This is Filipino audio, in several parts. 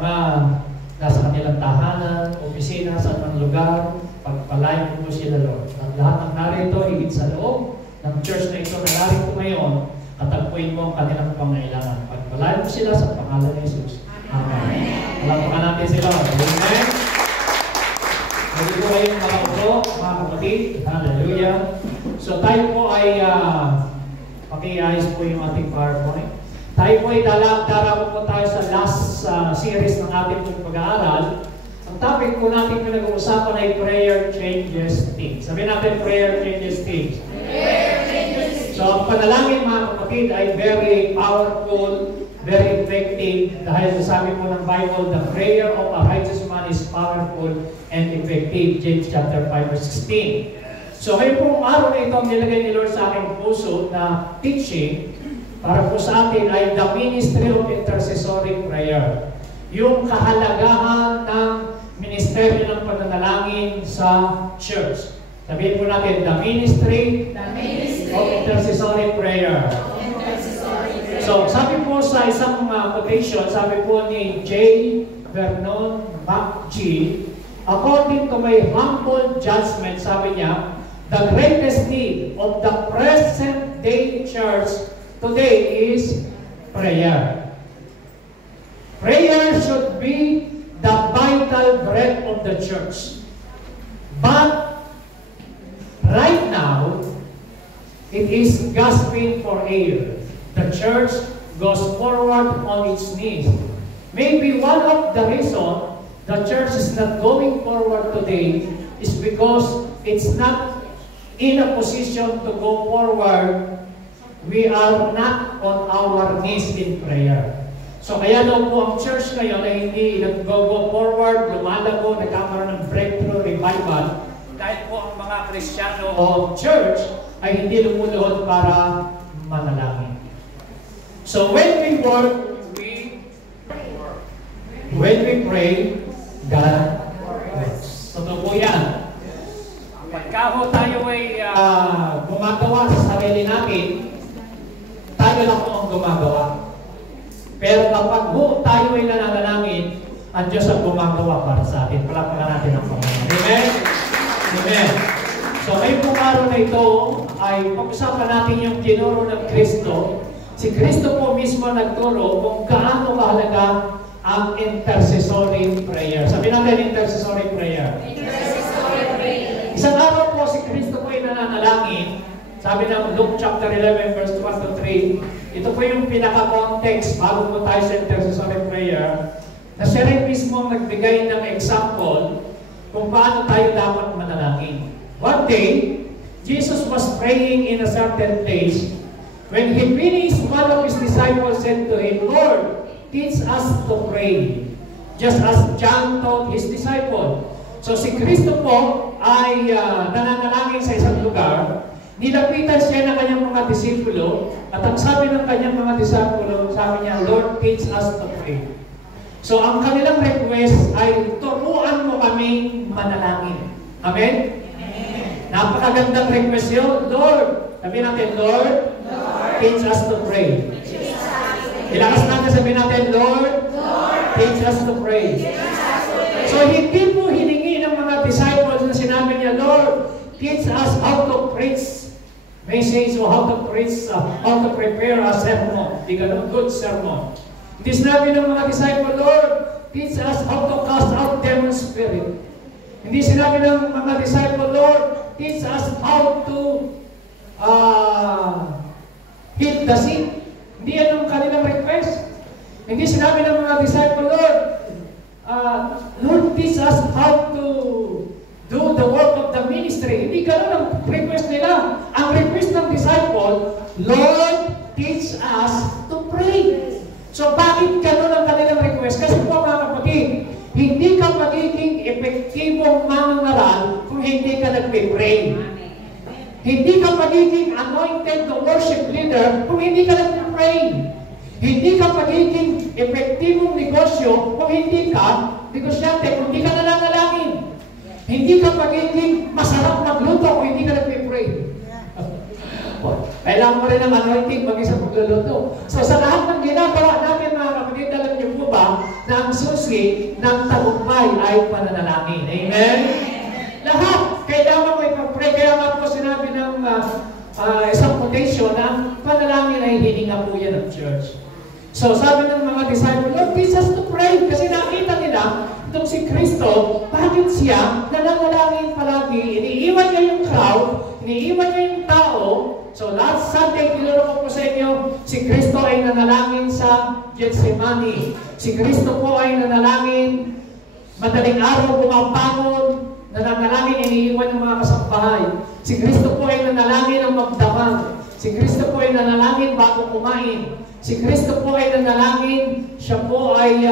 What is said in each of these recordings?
mga nasa kanilang tahanan, opisina, sa anong lugar, pagpalain po sila, Lord. At lahat ng narito, higit sa loob ng church na ito na narito ngayon, katagpuin mo ang kanilang pangailangan. Pagpalain mo sila sa pangalan ni Jesus. Amen. Palapakan natin sila. Amen. Hindi po kayong makaupo, mga kapatid. Hallelujah. So tayo po ay pakiayos po yung ating PowerPoint. Tayo po ay darabo po tayo sa last series ng ating pag-aaral. Ang topic po natin pinag-uusapan ay prayer changes things. Sabihin natin, prayer changes things. Prayer changes things. So ang panalangin, mga kapatid, ay very powerful, very effective. Dahil sabi po ng Bible, the prayer of a righteous man is powerful and effective. James chapter 5 verse 16. So ngayon pong araw na ito ang nilagay ni Lord sa aking puso na teaching para po sa atin ay the ministry of intercessory prayer. Yung kahalagahan ng ministeryo ng pananalangin sa church. Sabihin po natin, the ministry of intercessory prayer. So, sabi po sa isang quotation, sabi po ni J. Vernon McGee, according to my humble judgment, sabi niya, the greatest need of the present day church today is prayer. Prayer should be the vital breath of the church. But right now, it is gasping for air. The church goes forward on its knees. Maybe one of the reasons the church is not going forward today is because it's not in a position to go forward. We are not on our knees in prayer. So kaya daw po ang church ngayon ay hindi nag-go forward, lumalago, nagkakaroon ng breakthrough revival. Dahil po ang mga Kristiyano o church ay hindi lumuluhod para manalangin. So when we work, when we pray, God works. Totoo po yan. Pagka ho tayo ay gumagawa sa sarili natin, tayo lang po ang gumagawa. Pero kapag ho tayo ay nananalangin, ang Diyos ang gumagawa para sa atin. Palakpakan natin ang Panginoon. Amen? Amen. So ngayong pong araw na ito ay pag-usapan natin yung tinuro ng Kristo. Si Kristo po mismo nagturo kung gaano kahalaga ang intercessory prayer. Sabi natin, intercessory prayer. Intercessory prayer. Isang araw po si Kristo po ay nananalangin. Sabi ng Luke chapter 11 verse 1 to 3. Ito po yung pinaka-context bago po tayo sa intercessory prayer. Na siya rin mismo nagbigay ng example kung paano tayo dapat manalangin. One day, Jesus was praying in a certain place. When he finished, one of his disciples said to him, Lord, teach us to pray, just as John taught his disciple. So si Kristo po ay nananalangin sa isang lugar. Nilapitan siya ng kanyang mga disipulo at ang sabi ng kanyang mga disipulo, sabi niya, Lord, teach us to pray. So ang kanilang request ay turuan mo kami manalangin. Amen? Napakagandang request yun. Lord, sabi natin, Lord, teach us to pray. Ilakas natin, sabi natin, Lord, teach us to pray. So hindi po hiningi ng mga disciples na sinabi niya, Lord, teach us how to preach message o how to preach, how to prepare a sermon. Di ganun, good sermon. Hindi sinabi ng mga disciples, Lord, teach us how to cast out demon spirit. Hindi sinabi ng mga disciples, Lord, teach us how to heal the sick. Hindi yan ang kanilang request. Hindi sinabi ng mga disciples, Lord, Lord, teach us how to do the work of the ministry. Hindi ganun ang request nila. Ang request ng disciple, Lord, teach us to pray. So bakit ganun ang kanilang request? Kasi po mga kapatid, hindi ka magiging epektibong mangangaral kung hindi ka nagpe-pray. Hindi ka magiging anointed to worship leader kung hindi ka nagpe-pray. Hindi ka magiging epektibong negosyo kung hindi ka negosyante, kung hindi ka nananalangin. Hindi ka magiging masarap magluto kung hindi ka nagpe-pray. Kailangan mo rin ng anointing mag-isa pagluluto. So sa lahat ng ginagawa natin mga kapatid, alam niyo po ba, ng susi ng tagumpay ay pananalangin. Amen? Lahat, kailangan mo ipag-pray. Kaya nga po sinabi ng isang quotation na panalangin ay hininga po yan ng church. So sabi ng mga disciples, Lord, teach us to pray. Kasi nakita nila, itong si Kristo, bakit siya nananalangin palagi? Iniiwan niya yung crowd, iniiwan niya yung tao. So last Sunday, tinuro ko po sa inyo, si Kristo ay nanalangin sa Gethsemane. Si Kristo po ay nanalangin, madaling araw bumabangon, nananalangin, iniiwan ng mga kasambahay. Si Kristo po ay nanalangin ng magdamag. Si Kristo po ay nanalangin bago kumain. Si Kristo po ay nanalangin, siya po ay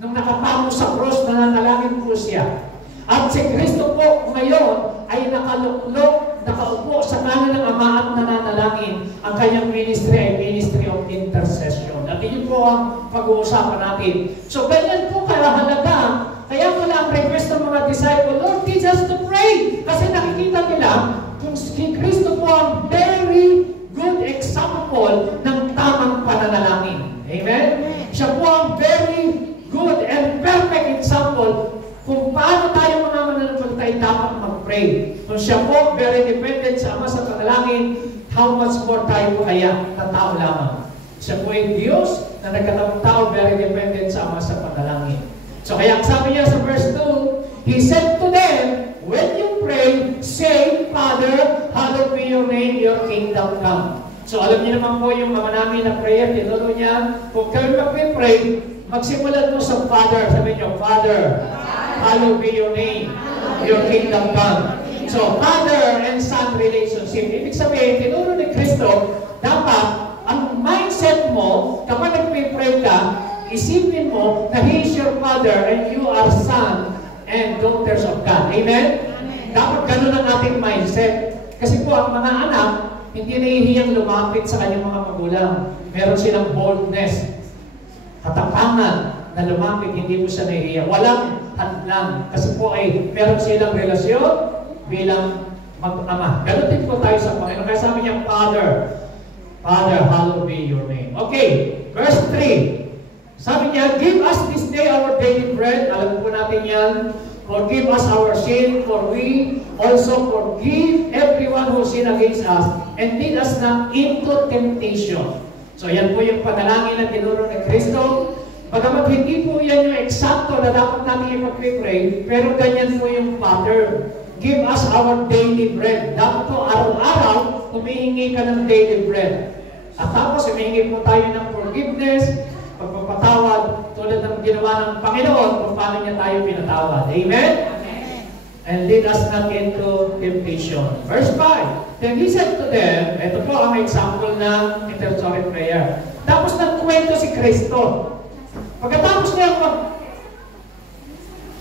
nung nakapako sa cross, nananalangin po siya. At si Kristo po ngayon ay nakaluklok, nakaupo sa kanan ng Ama at nananalangin. Ang kanyang ministry ay ministry of intercession. At yun po ang pag-uusapan natin. So ganyan po kahalaga. Kaya pala ang request ng mga disciples, Lord, teach us to pray. Kasi nakikita nila, kung si Kristo po ang very good example ng tamang pananalangin. Amen? Siya po ang very good and perfect example kung paano tayo mga mananampalataya dapat mag-pray. Kung siya po, very dependent sa Ama sa panalangin, how much more tayo kaya na tao lamang. Siya po ay Diyos na nagkatawang tao, very dependent sa Ama sa panalangin. So kaya ang sabi niya sa verse 2, He said to them, when you pray, say, Father, hallowed be your name, your kingdom come. So alam niyo naman po yung mga namin na prayer, tinuro niya, kung kayo mag-pray, magsimulan mo sa Father. Sabi niyo, Father, hallowed be your name, your kingdom come. So, Father and Son relationship. Ibig sabihin, tinuro ni Kristo, dapat, ang mindset mo, kapag nag-pray ka, isipin mo na He is your Father and you are son and daughters of God. Amen? Dapat ganun ang ating mindset. Kasi po, ang mga anak, hindi nahihiyang lumapit sa kanyang mga magulang. Meron silang boldness, katapangan na lumapit, hindi po siya nahihiya. Walang hadlang. Kasi po ay meron silang relasyon bilang mag-ama. Ganun din po tayo sa Panginoon. Kaya sabi niya, Father, Father, hallowed be your name. Okay, verse 3. Sabi niya, give us this day our daily bread. Alam po natin yan. Forgive us our sin, for we also forgive everyone who sin against us, and lead us not into temptation. So yan po yung panalangin na tinuro ni Kristo. Bagamat hindi po yan yung eksakto na dapat natin ipag-pray, pero ganyan po yung pattern. Give us our daily bread. Dapat po araw-araw, humihingi ka ng daily bread. At tapos, humihingi po tayo ng forgiveness, pagpapatawad, tulad ng ginawa ng Panginoon, kung paano niya tayo pinatawad. Amen? Amen. And lead us not into temptation. Verse 5. Then He said to them, ito po ang example ng intercessory prayer. Tapos nagkwento si Kristo. Pagkatapos niya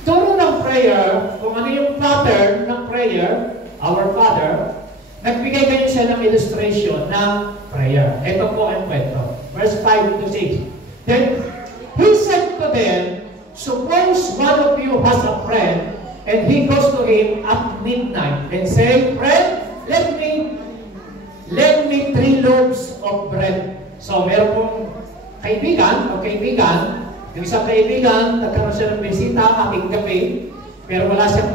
turo ng prayer, kung ano yung pattern ng prayer, our Father, nagbigay kayo siya ng illustration ng prayer. Ito po ang kwento. Verse 5 to 6. Then He said to them, suppose one of you has a friend, and he goes to him at midnight and say, Friend, lend me 3 loaves of bread. So meron pong kaibigan, yung isang kaibigan, nagkaroon siya ng bisita ating gabi, pero wala siyang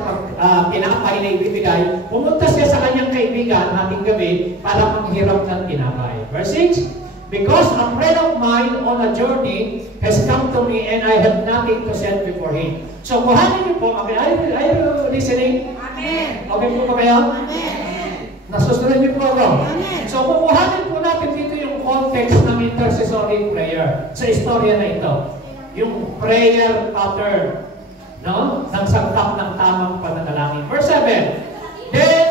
tinapay na ibibigay. Pumunta siya sa kanyang kaibigan ating gabi para manghiram ng tinapay. Verse 6, because a friend of mine on a journey has come to me and I have nothing to set before him. So, kuhanin niyo po. Okay, are you listening? Amen. Okay po ba kayo? Amen. Nasusunod niyo po ako? Amen. So, kukuhanin po natin dito yung context ng intercessory prayer sa istorya na ito. Yung prayer pattern, no? Ng sangkap ng tamang pananalangin. Verse 7. Then,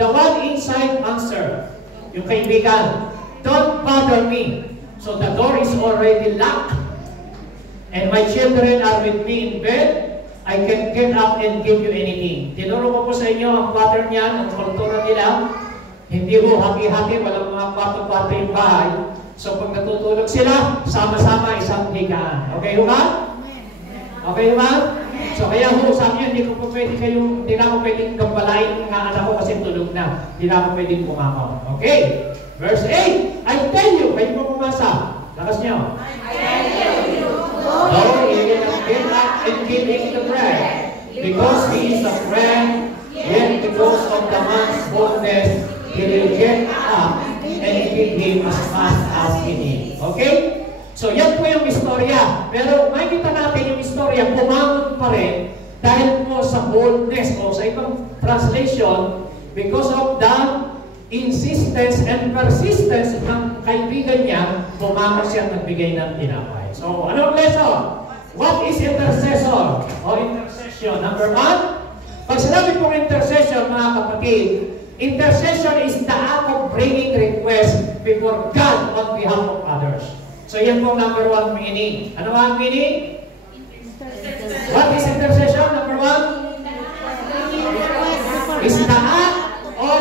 the one inside answer, yung kaibigan, don't bother me. So the door is already locked. And my children are with me in bed. I can get up and give you anything. Tinuro ko po sa inyo ang pattern niyan, ang kultura nila. Hindi ho hati-hati, walang mga kwarto-kwarto yung bahay. So pag natutulog sila, sama-sama isang higaan. Okay ho ba? Okay ho ba? So kaya ho, sabi niyo, hindi na ako pwedeng gambalain ng anak ko kasi tulog na. Hindi na ako pwedeng pumakaw. Okay? Verse 8, I tell you, kayo po pumasa. Lakas niyo. I tell you, because he is a friend, yet because of the man's boldness, he will get up and give him as much as he needs. Okay? So yan po yung istorya. Pero makikita natin yung istorya, bumangon pa rin dahil po sa boldness o sa ibang translation, because of the insistence and persistence ng kaibigan niya, bumangon siya at nagbigay ng tinapay. So, anong lesson? What is intercessor o intercession? Number one, pag sinabi pong intercession, mga kapatid, intercession is the act of bringing request before God on behalf of others. So, yan pong number one meaning. Ano ang meaning? What is intercession? Number one? Is the act of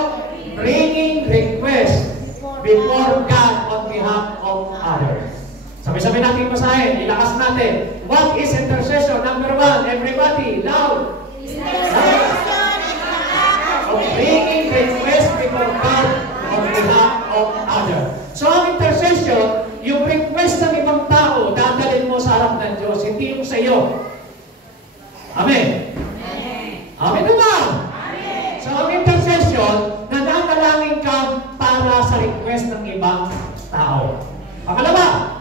bringing request before God on behalf of others. Sabi-sabi natin basahin, ilakas natin. What is intercession? Number one, everybody, loud. Of bringing request before God on behalf of others. So ang intercession, yung request ng ibang tao, dadalhin mo sa harap ng Diyos, hindi yung sa iyo. Amen. Amen naman. So ang intercession, nananalangin ka para sa request ng ibang tao. Pangalawa,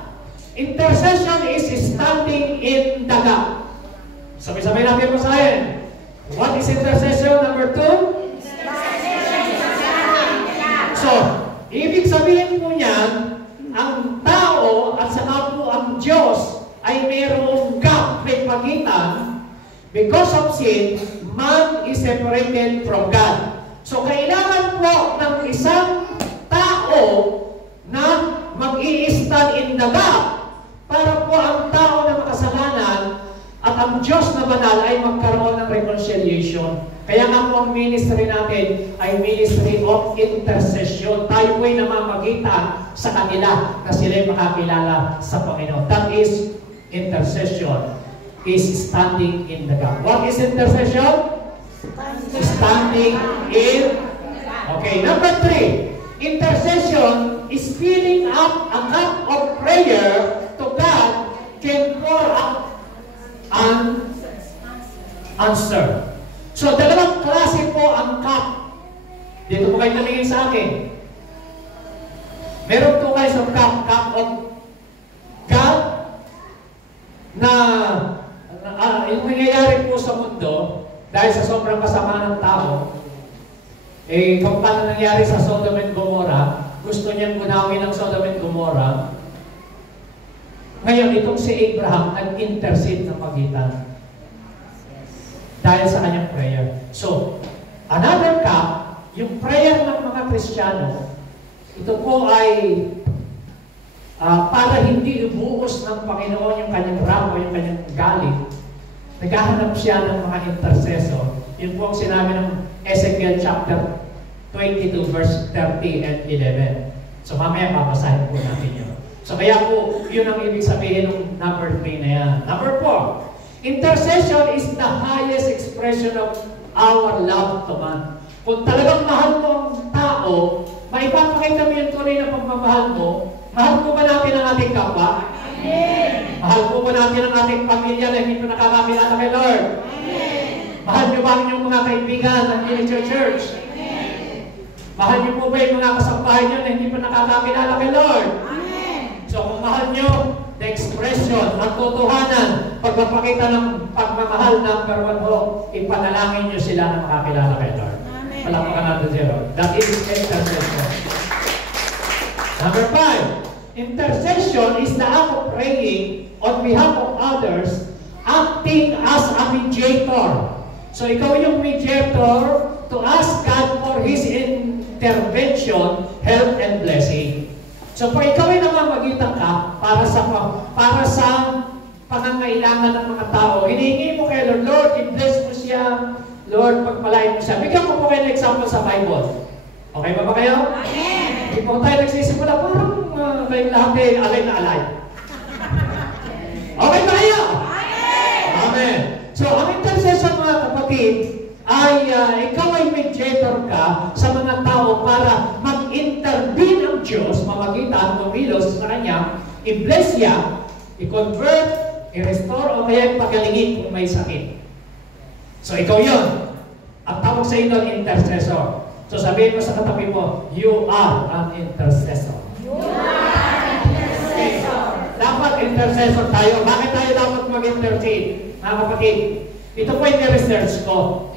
intercession is standing in the gap. Sabi-sabi natin mo sa akin. What is intercession? Number two? So, ibig sabihin po niyan, ang tao at saka po ang Diyos ay mayroong gap, may pagitan. Because of sin, man is separated from God. So, kailangan po ng isang tao na mag-i-stand in the gap para po ang tao na makasalanan at ang Diyos na banal ay magkaroon ng reconciliation. Kaya nga po ang ministry natin ay ministry of intercession. Tayo po'y namamagitan sa kanila na sila'y makakilala sa Panginoon. That is intercession, is standing in the gap. What is intercession? Standing in. Okay, number three. Intercession is filling up a cup of prayer to God can pour out an answer. So, dalawang klase po ang cup. Dito po kayo tumingin sa akin. Meron po kayo sa cup of God na yung nangyayari po sa mundo dahil sa sobrang kasama ng tao, kung paano nangyari sa Sodom and Gomorrah, gusto niyang gunawin ang Sodom and Gomorrah. Ngayon, itong si Abraham nag-intercede ng pagitan dahil sa kanyang prayer. So, another cup, yung prayer ng mga Kristiyano, ito po ay para hindi ibuhos ng Panginoon yung kanyang wrath o yung kanyang galit. Naghahanap siya ng mga intercessor. Yun po ang sinabi ng Ezekiel chapter 22 verse 30 and 11. So mamaya papasahin po natin yun. So kaya po, yun ang ibig sabihin ng number 3 na yan. Number 4, intercession is the highest expression of our love to man. Kung talagang mahal mo ang tao, maipapakita mo yung tunay na pagmamahal mo. Mahal po ba natin ang ating kapwa? Amen. Mahal po ba natin ang ating pamilya na hindi po nakakakilala kay Lord? Amen. Mahal niyo ba ang inyong mga kaibigan ng Miniature Church? Amen. Mahal niyo po ba yung mga kasambahay niyo na hindi po nakakakilala kay Lord? Amen. So kung mahal niyo, the expression, ang totohanan, pagpapakita ng pagmamahal, number 1 ho, ipanalangin niyo sila na makakilala kay Lord. Amen. Palakpakan natin zero. That is intercession. Number 5, intercession is the act of praying on behalf of others, acting as a mediator. So ikaw yung mediator to ask God for His intervention, help, and blessing. So pag ikaw ay namamagitan ka para sa pangangailangan ng mga tao, hinihingi mo kay Lord, Lord, i-bless mo siya, Lord, pagpalain mo siya. Bigyan ko po kayo ng example sa Bible. Okay ba kayo? Amen! Hindi po tayo nagsisimula, parang kayong lahat ay alay na alay. Okay ba kayo? Amen! Amen! So, ang intercession mga kapatid, ay ikaw ay mediator ka sa mga tao para mag-intervene ang Diyos, mamagitan, kumilos sa Kanya, i-bless siya, i-convert, i-restore, o kaya pagalingin kung may sakit. So ikaw yun. Ang tawag sa iyo doon, intercessor. So sabihin mo sa katabi mo, you are an intercessor. You are an intercessor. Dapat intercessor tayo. Bakit tayo dapat mag-intercede? Mga kapatid, ito po yung research ko.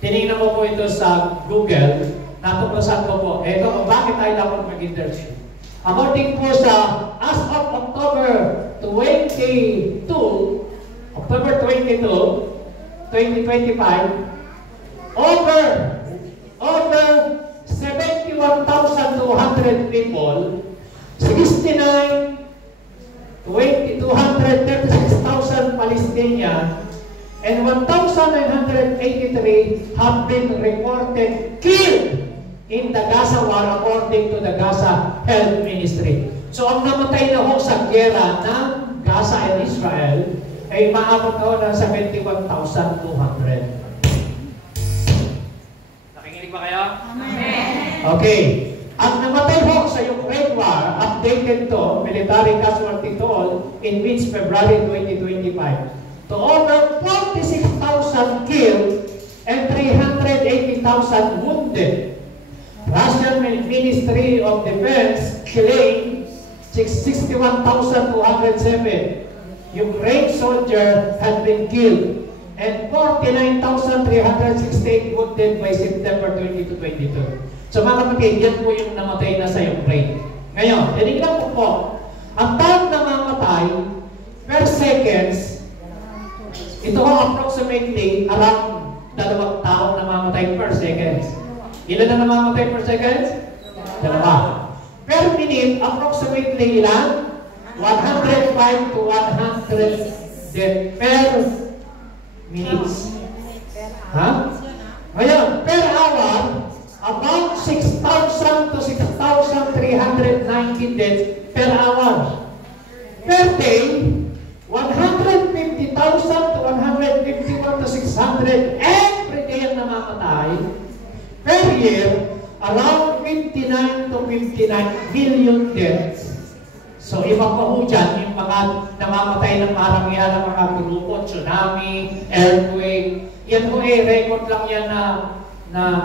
Tinignan ko po ito sa Google. Natuklasan ko po. Ito kung bakit tayo dapat mag-intercede. According po sa, as of October 22, 2025, over 71,200 people, 236,000 Palestinians, and 1,983 have been reported killed in the Gaza war according to the Gaza Health Ministry. So ang namatay na ho sa gera ng Gaza and Israel ay maabot na ho ng 71,200. Nakikinig ba kayo? Amen. Okay. Ang namatay ho sa Ukraine war, updated to, military casualty toll in which February 2025. To over 46,000 killed and 380,000 wounded. Russian Ministry of Defense claimed 61,207 Ukraine soldiers had been killed and 49,368 wounded by September 2022. So mga kapatid, yan po yung namatay na sa Ukraine. Ngayon, tinignan ko po, ang taong namamatay per seconds, ito ko approximately around 2 taong namamatay per seconds. Ilan na namamatay per seconds? 2. Per minute, approximately ilan? 105 to 100 death per minutes. Ha? Ngayon, per hour, about 6,000 to 6,390 deaths per hour. Per day, 150,000 to 151 to 600 every day ang namamatay. Per year, around 59 to 59 million deaths. So, iba pa ho dyan, yung mga namamatay ng maramihan ng mga grupo, tsunami, earthquake. Yan ho record lang yan na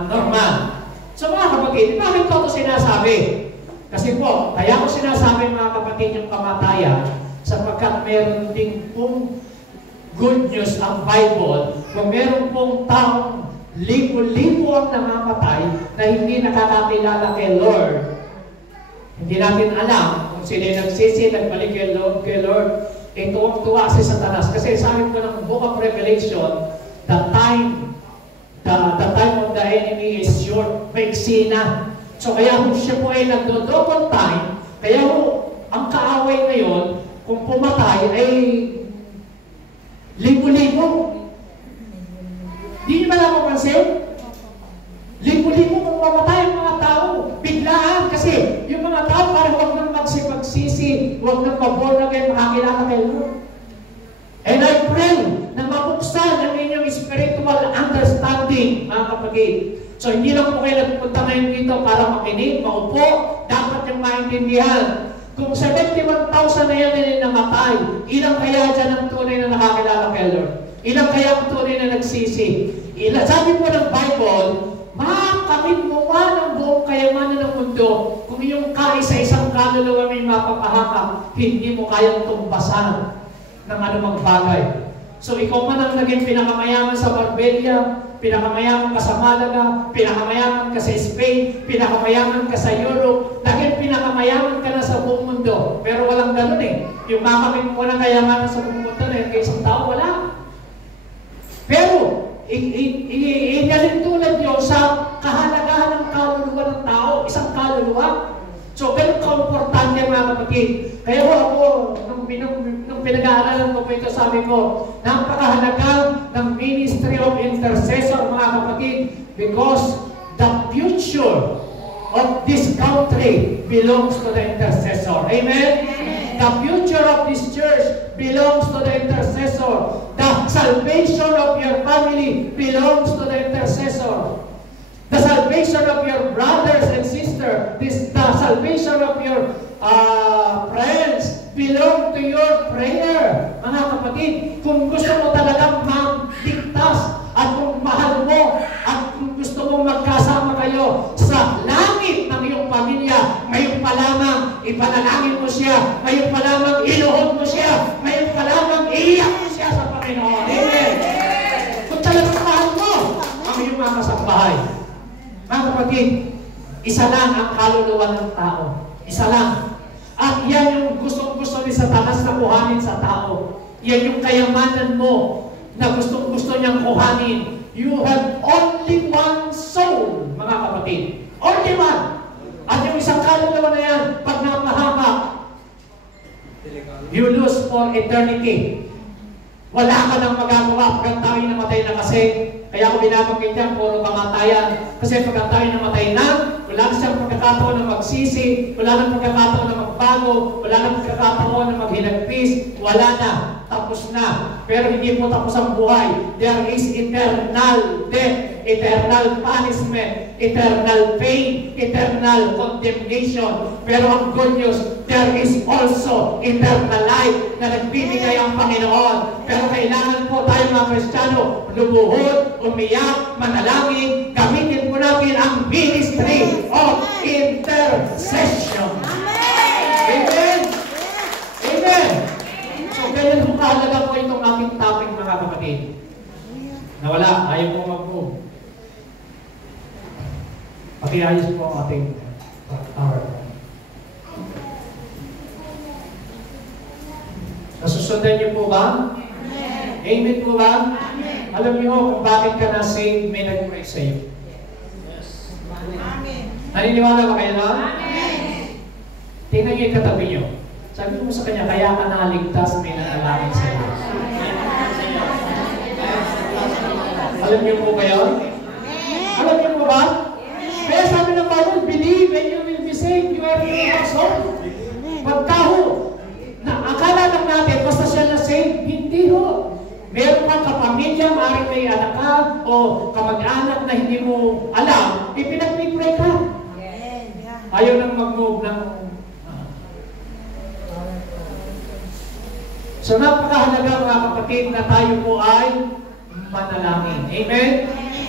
normal. So, mga kapatid, bakit ko ito sinasabi? Kasi po, kaya ko sinasabi mga kapatid yung kamatayan, sapagkat meron din pong good news ang Bible, kung meron pong taong libo-libo ang namamatay na hindi nakakakilala kay Lord. Hindi natin alam kung sila nagsisi, nagbalik kay Lord, tuwang-tuwa si Satanas. Kasi sabi po ng Book of Revelation, the time of the enemy is short, maiksi na. So kaya kung siya po ay nagdo-double time, kaya po ang kaaway ngayon, kung pumatay ay libo-libo. Di nyo ba napapansin? Libo-libo kung mamatay ang mga tao. Biglaan kasi yung mga tao parang huwag nang magsipagsisi, huwag nang maborn again, makakilala kay Lord. And I pray na mabuksan ang inyong spiritual understanding, mga kapatid. So hindi lang po kayo nagpunta ngayon dito para makinig, maupo, dapat yung maintindihan. Kung 71,000 na yan na namatay, ilang kaya dyan ang tunay na nakakilala kay Lord? Ilang kaya ang tunay na nagsisi? Sabi po ng Bible, makakamit mo man ang buong kayamanan ng mundo kung yung kaisa-isang kaluluwa may mapapahakap, hindi mo kayang tumbasan ng anumang bagay. So ikaw man ang naging pinakamayaman sa Marbella, pinakamayaman ka sa Malaga, pinakamayaman ka sa Spain, pinakamayaman ka sa Europe, naging pinakamayaman ka na sa buong mundo. Pero walang ganun eh. Yung makamit mo ng kayamanan sa buong mundo na yung isang tao, wala. Pero, inalin tulad yun sa kahalagahan ng kaluluwa ng tao, isang kaluluwa. So, ganun ka-importante mga kapatid. Kaya ako, nung pinag-aaralan ko po ito, sabi ko, napakahalaga ng Ministry of Intercessor mga kapatid because the future of this country belongs to the intercessor. Amen? The future of this church belongs to the intercessor. The salvation of your family belongs to the intercessor. The salvation of your brothers and sisters, the salvation of your friends belong to your prayer. Mga kapatid, kung gusto mo talagang magligtas at kapatid, isa lang ang kaluluwa ng tao. Isa lang. At yan yung gustong-gusto ni Satanas na kuhanin sa tao. Yan yung kayamanan mo na gustong-gusto niyang kuhanin. You have only one soul, mga kapatid. Only one. At yung isang kaluluwa na yan, pag napahamak, you lose for eternity. Wala ka nang magagawa pag ang tao'y namatay na kasi. Kaya ako binabanggit niya, puro kamatayan. Kasi pag ang tao'y namatay na, wala na siyang pagkakataon na magsisi, wala na pagkakataon na magbago, wala na pagkakataon na maghinagpis, wala na. Tapos na. Pero hindi po tapos ang buhay. There is eternal death, eternal punishment, eternal pain, eternal condemnation. Pero ang good news, there is also eternal life na nagbibigay ang Panginoon. Pero kailangan po tayo mga Kristiyano, lumuhod, umiyak, manalangin, gamitin po natin ang ministry of intercession. Amen! Amen! So, ganyan po kahalaga po itong ating topic, mga kapatid. Nawala, ayaw po mag-move. Pakiayos po ang ating power. Nasusundan niyo po ba? Amen po ba? Amen. Alam niyo kung bakit ka na-saved, may nag-pray sa iyo. Yes. Amen. Naniniwala ba kayo na? Amen. Tingnan niyo yung katabi niyo. Sabi mo sa kanya, kaya ka naligtas, may nanalangin sa iyo. Alam niyo po ba yun? Alam niyo po ba? Kaya sabi ng Bible, believe and you will be saved. You are in your soul. Pagkaho, na akala lang natin, basta siya na-save, hindi ho. Meron kang kapamilya, maaaring may anak ka, o kamag-anak na hindi mo alam, ipinag-pray ka. Ayaw nang mag-move ng... So napakahalaga mga kapatid na tayo po ay manalangin. Amen?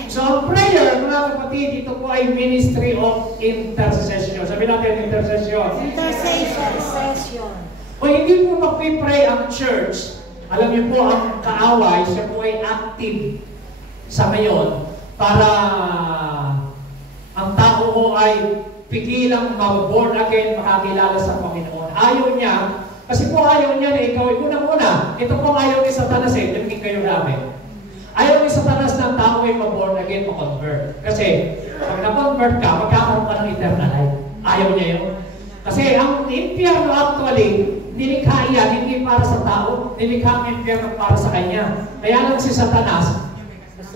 So ang prayer, mga kapatid, ito po ay ministry of intercession. Sabi natin, intercession. Intercession. O hindi po mag-pray ang church. Alam niyo po, ang kaaway, siya po ay active sa ngayon para ang tao po ay pigilang mag-born again, makakilala sa Panginoon. Ayaw niya, kasi po ayaw niya na ikaw, unang-una, ito po ayaw ni Satanas eh, tumingin kayo namin. Ayaw ni Satanas na ang tao ay mag-born again, mag-convert. Kasi, pag na-convert ka, magkakaroon ka ng eternal life. Ayaw niya yun. Kasi ang impyerno actually, nilikha yan, hindi para sa tao, nilikha ang impyerno para sa kanya. Kaya lang si Satanas,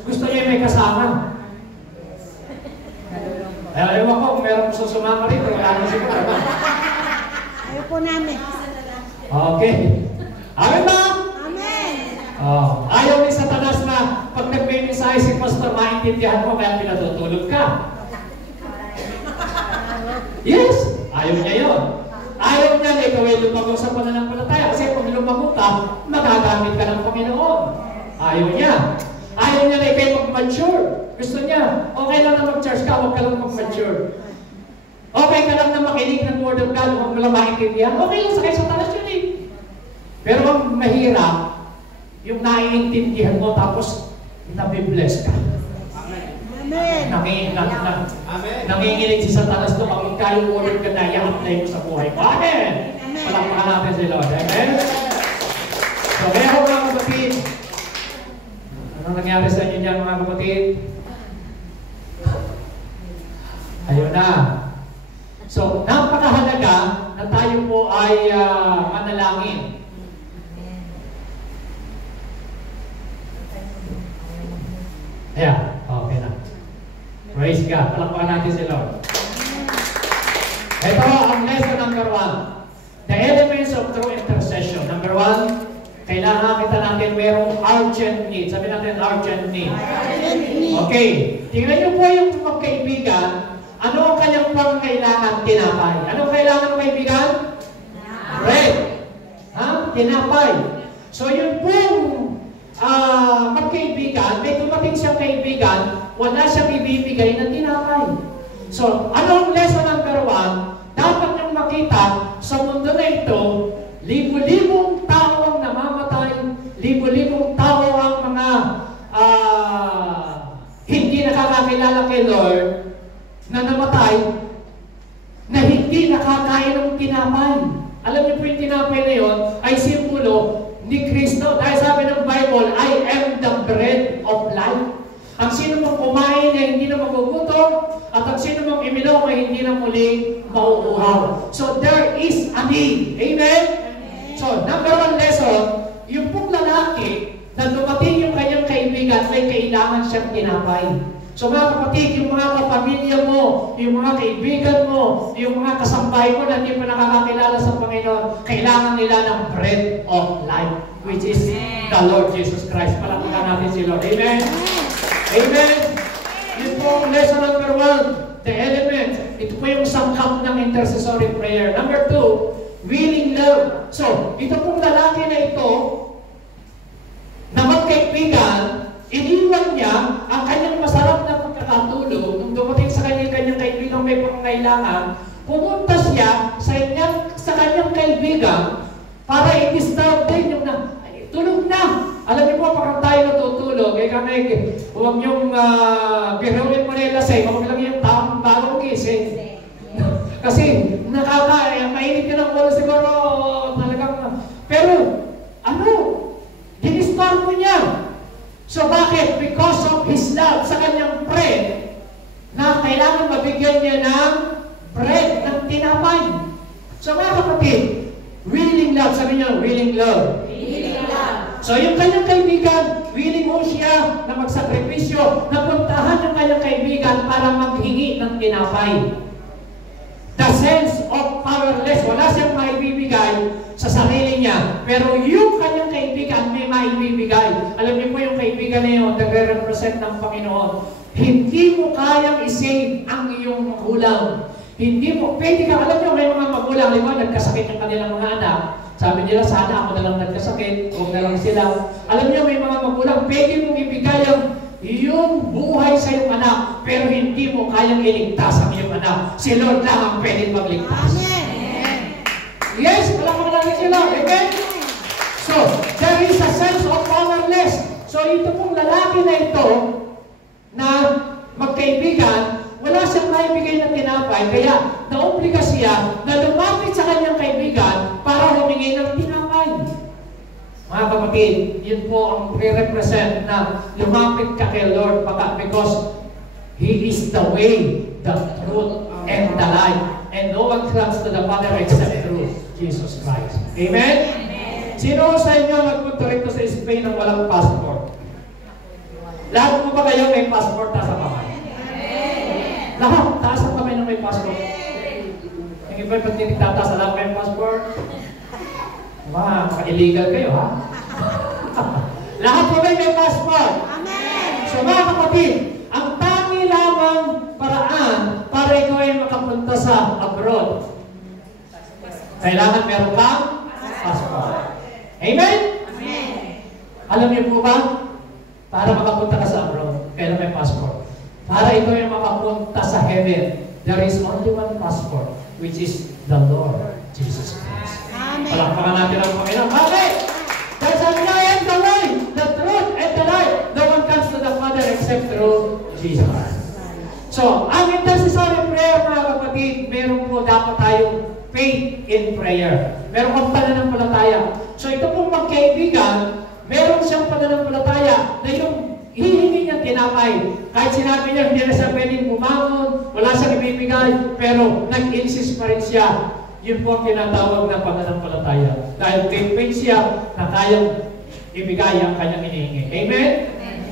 gusto niya may kasama. Ayaw ko, kung meron gusto sumama rin, wala na siguro. Ayaw po namin. Okay. Amen ba? Amen. Ayaw ni Satanas na pag nagme-mensahe si Pastor, maintindihan mo kaya pinatutulog ka. Yes! Ayaw niya yun. Ayaw niya na ikaw ay lumago sa pananampalataya kasi pag lumago ka, magagamit ka ng Panginoon. Ayaw niya. Ayaw niya na ikaw mag-mature. Gusto niya, okay lang na mag-church ka, huwag ka lang mag-mature. Okay ka lang na makinig ng Word of God, huwag mo lang maintindihan. Okay lang sa kayo sa talas yun eh. Pero ang mahirap, yung naiintindihan mo tapos nabibless ka. Amen. Nanginginig si Satanas to, pag magkayong Word ka na, i-apply mo sa buhay mo. Amen! Palakpakan natin si Lord. Amen? So, kaya ako mga kapatid, anong nangyari sa inyo dyan mga kapatid? Ayun na. So, napakahalaga na tayo po ay manalangin. Ayan, okay na. Praise God. Palakpakan natin si Lord. Ito ang lesson number 1. The elements of true intercession. Number 1, kailangan kita natin merong urgent need. Sabi natin urgent need. Okay. Tingnan niyo po yung magkaibigan. Ano ang kanyang pangkailangan? Tinapay. Ano ang kailangan ng kaibigan? Bread. Ha? Tinapay. So yun pong magkaibigan, may dumating siyang kaibigan, wala siyang ibibigay na tinapay. So, ano ang lesson number 1? Dapat niyong makita sa mundo na ito, libo-libong tao ang namamatay, libo-libong tao ang mga hindi nakakakilala kay Lord, tatay na hindi nakakain ng tinapay. Alam niyo po yung tinapay na yun ay simbolo ni Kristo. Dahil sabi ng Bible, I am the bread of life. Ang sino mong kumain ay hindi na magugutom, at ang sino mong iminom ay hindi na muling mauuhaw. So there is a need. Amen? So number one lesson, yung pong lalaki na dumating yung kanyang kaibigan, may kailangan siyang tinapay. So mga kapatid, yung mga kapamilya mo, yung mga kaibigan mo, yung mga kasambahay mo na hindi mo nakakakilala sa Panginoon, kailangan nila ng bread of life, which is the Lord Jesus Christ. Palakpakan natin si Lord. Amen? Amen? Yun po lesson number one, the element. Ito po yung sangkap ng intercessory prayer. Number two, willing love. So, ito pong lalaki na ito, na magkaibigan, iniwan niya ang kanyang masarap na pagkakatulog nung dumating sa kanyang kaibigan may pangangailangan, pumunta siya sa kanyang kaibigan para i-disturb din yung na, tulog na. Alam niyo po, parang tayo natutulog, huwag niyong birawin mo na yung lasay, huwag lang yung taong bagong gising. Kasi mainit ka ng ulo siguro talagang, pero dinisturb mo niya. So bakit? Because of his love sa kanyang bread, na kailangan mabigyan niya ng bread, ng tinapay. So mga kapatid, willing love, sabi niyo, willing love. Willing love. So yung kanyang kaibigan, willing mo siya na magsakripisyo, na puntahan ng kanyang kaibigan para maghingi ng tinapay. The sense of powerless, wala siyang maibibigay sa sarili niya. Pero yung kanyang kaibigan may maibibigay. Alam niyo po yung kaibigan na yun, nagre-represent ng Panginoon. Hindi mo kayang isave ang iyong magulang. Hindi mo, pwede ka, alam niyo may mga magulang, lima, nagkasakit yung kanilang mga anak. Sabi nila, sana ako na lang nagkasakit, huwag na lang sila. Alam niyo may mga magulang, pwede mong ibigay yung buhay sa iyong anak, pero hindi mo kayang iligtas ang iyong anak. Si Lord lang ang pwedeng magligtas. Amen. Yes, wala ka natin sila. Amen? So, there is a sense of powerless. So, ito pong lalaki na ito, na magkaibigan, wala siyang maibigay na tinapay, kaya naobliga siya na lumapit sa kanyang kaibigan para humingi ng tinapay. Mga kapatid, yun po ang re-represent na lumapit ka kay Lord because He is the way, the truth, and the life. And no one comes to the Father except through Jesus Christ. Amen? Sino sa inyo nagpunta rito sa Spain ng walang passport? Lahat mo ba kayo may passport nasa kamay? Lahat, taas ang kamay na may passport. Yung iba ba't hindi tataas na lahat may passport? Maka-illegal kayo, ha? Lahat po may passport. Amen. So mga kapatid, ang tangi lamang paraan para ikaw ay makapunta sa abroad, kailangan meron kang passport. Amen? Amen. Alam niyo po ba, para makapunta ka sa abroad, kailangan may passport. Para ikaw ay makapunta sa heaven, there is only one passport, which is the Lord Jesus Christ. Amen. Palakpakan natin ang Panginoon. Bakit? Dahil sabi niya, I am the way, the truth, and the life. No one comes to the Father except through Jesus. So, ang intercessory prayer, mga kapatid, meron po dapat tayong faith in prayer. Meron kang pananampalataya. So, ito pong magkaibigan, meron siyang pananampalataya na yung hihingi niya tinapay. Kahit sinabi niya, hindi na siya pwedeng bumangon, wala siyang ibibigay, pero nag-insist pa rin siya. Yun po ang tinatawag na pananampalataya. Dahil faith siya na kayang ibigay ang kanyang hinihingi. Amen?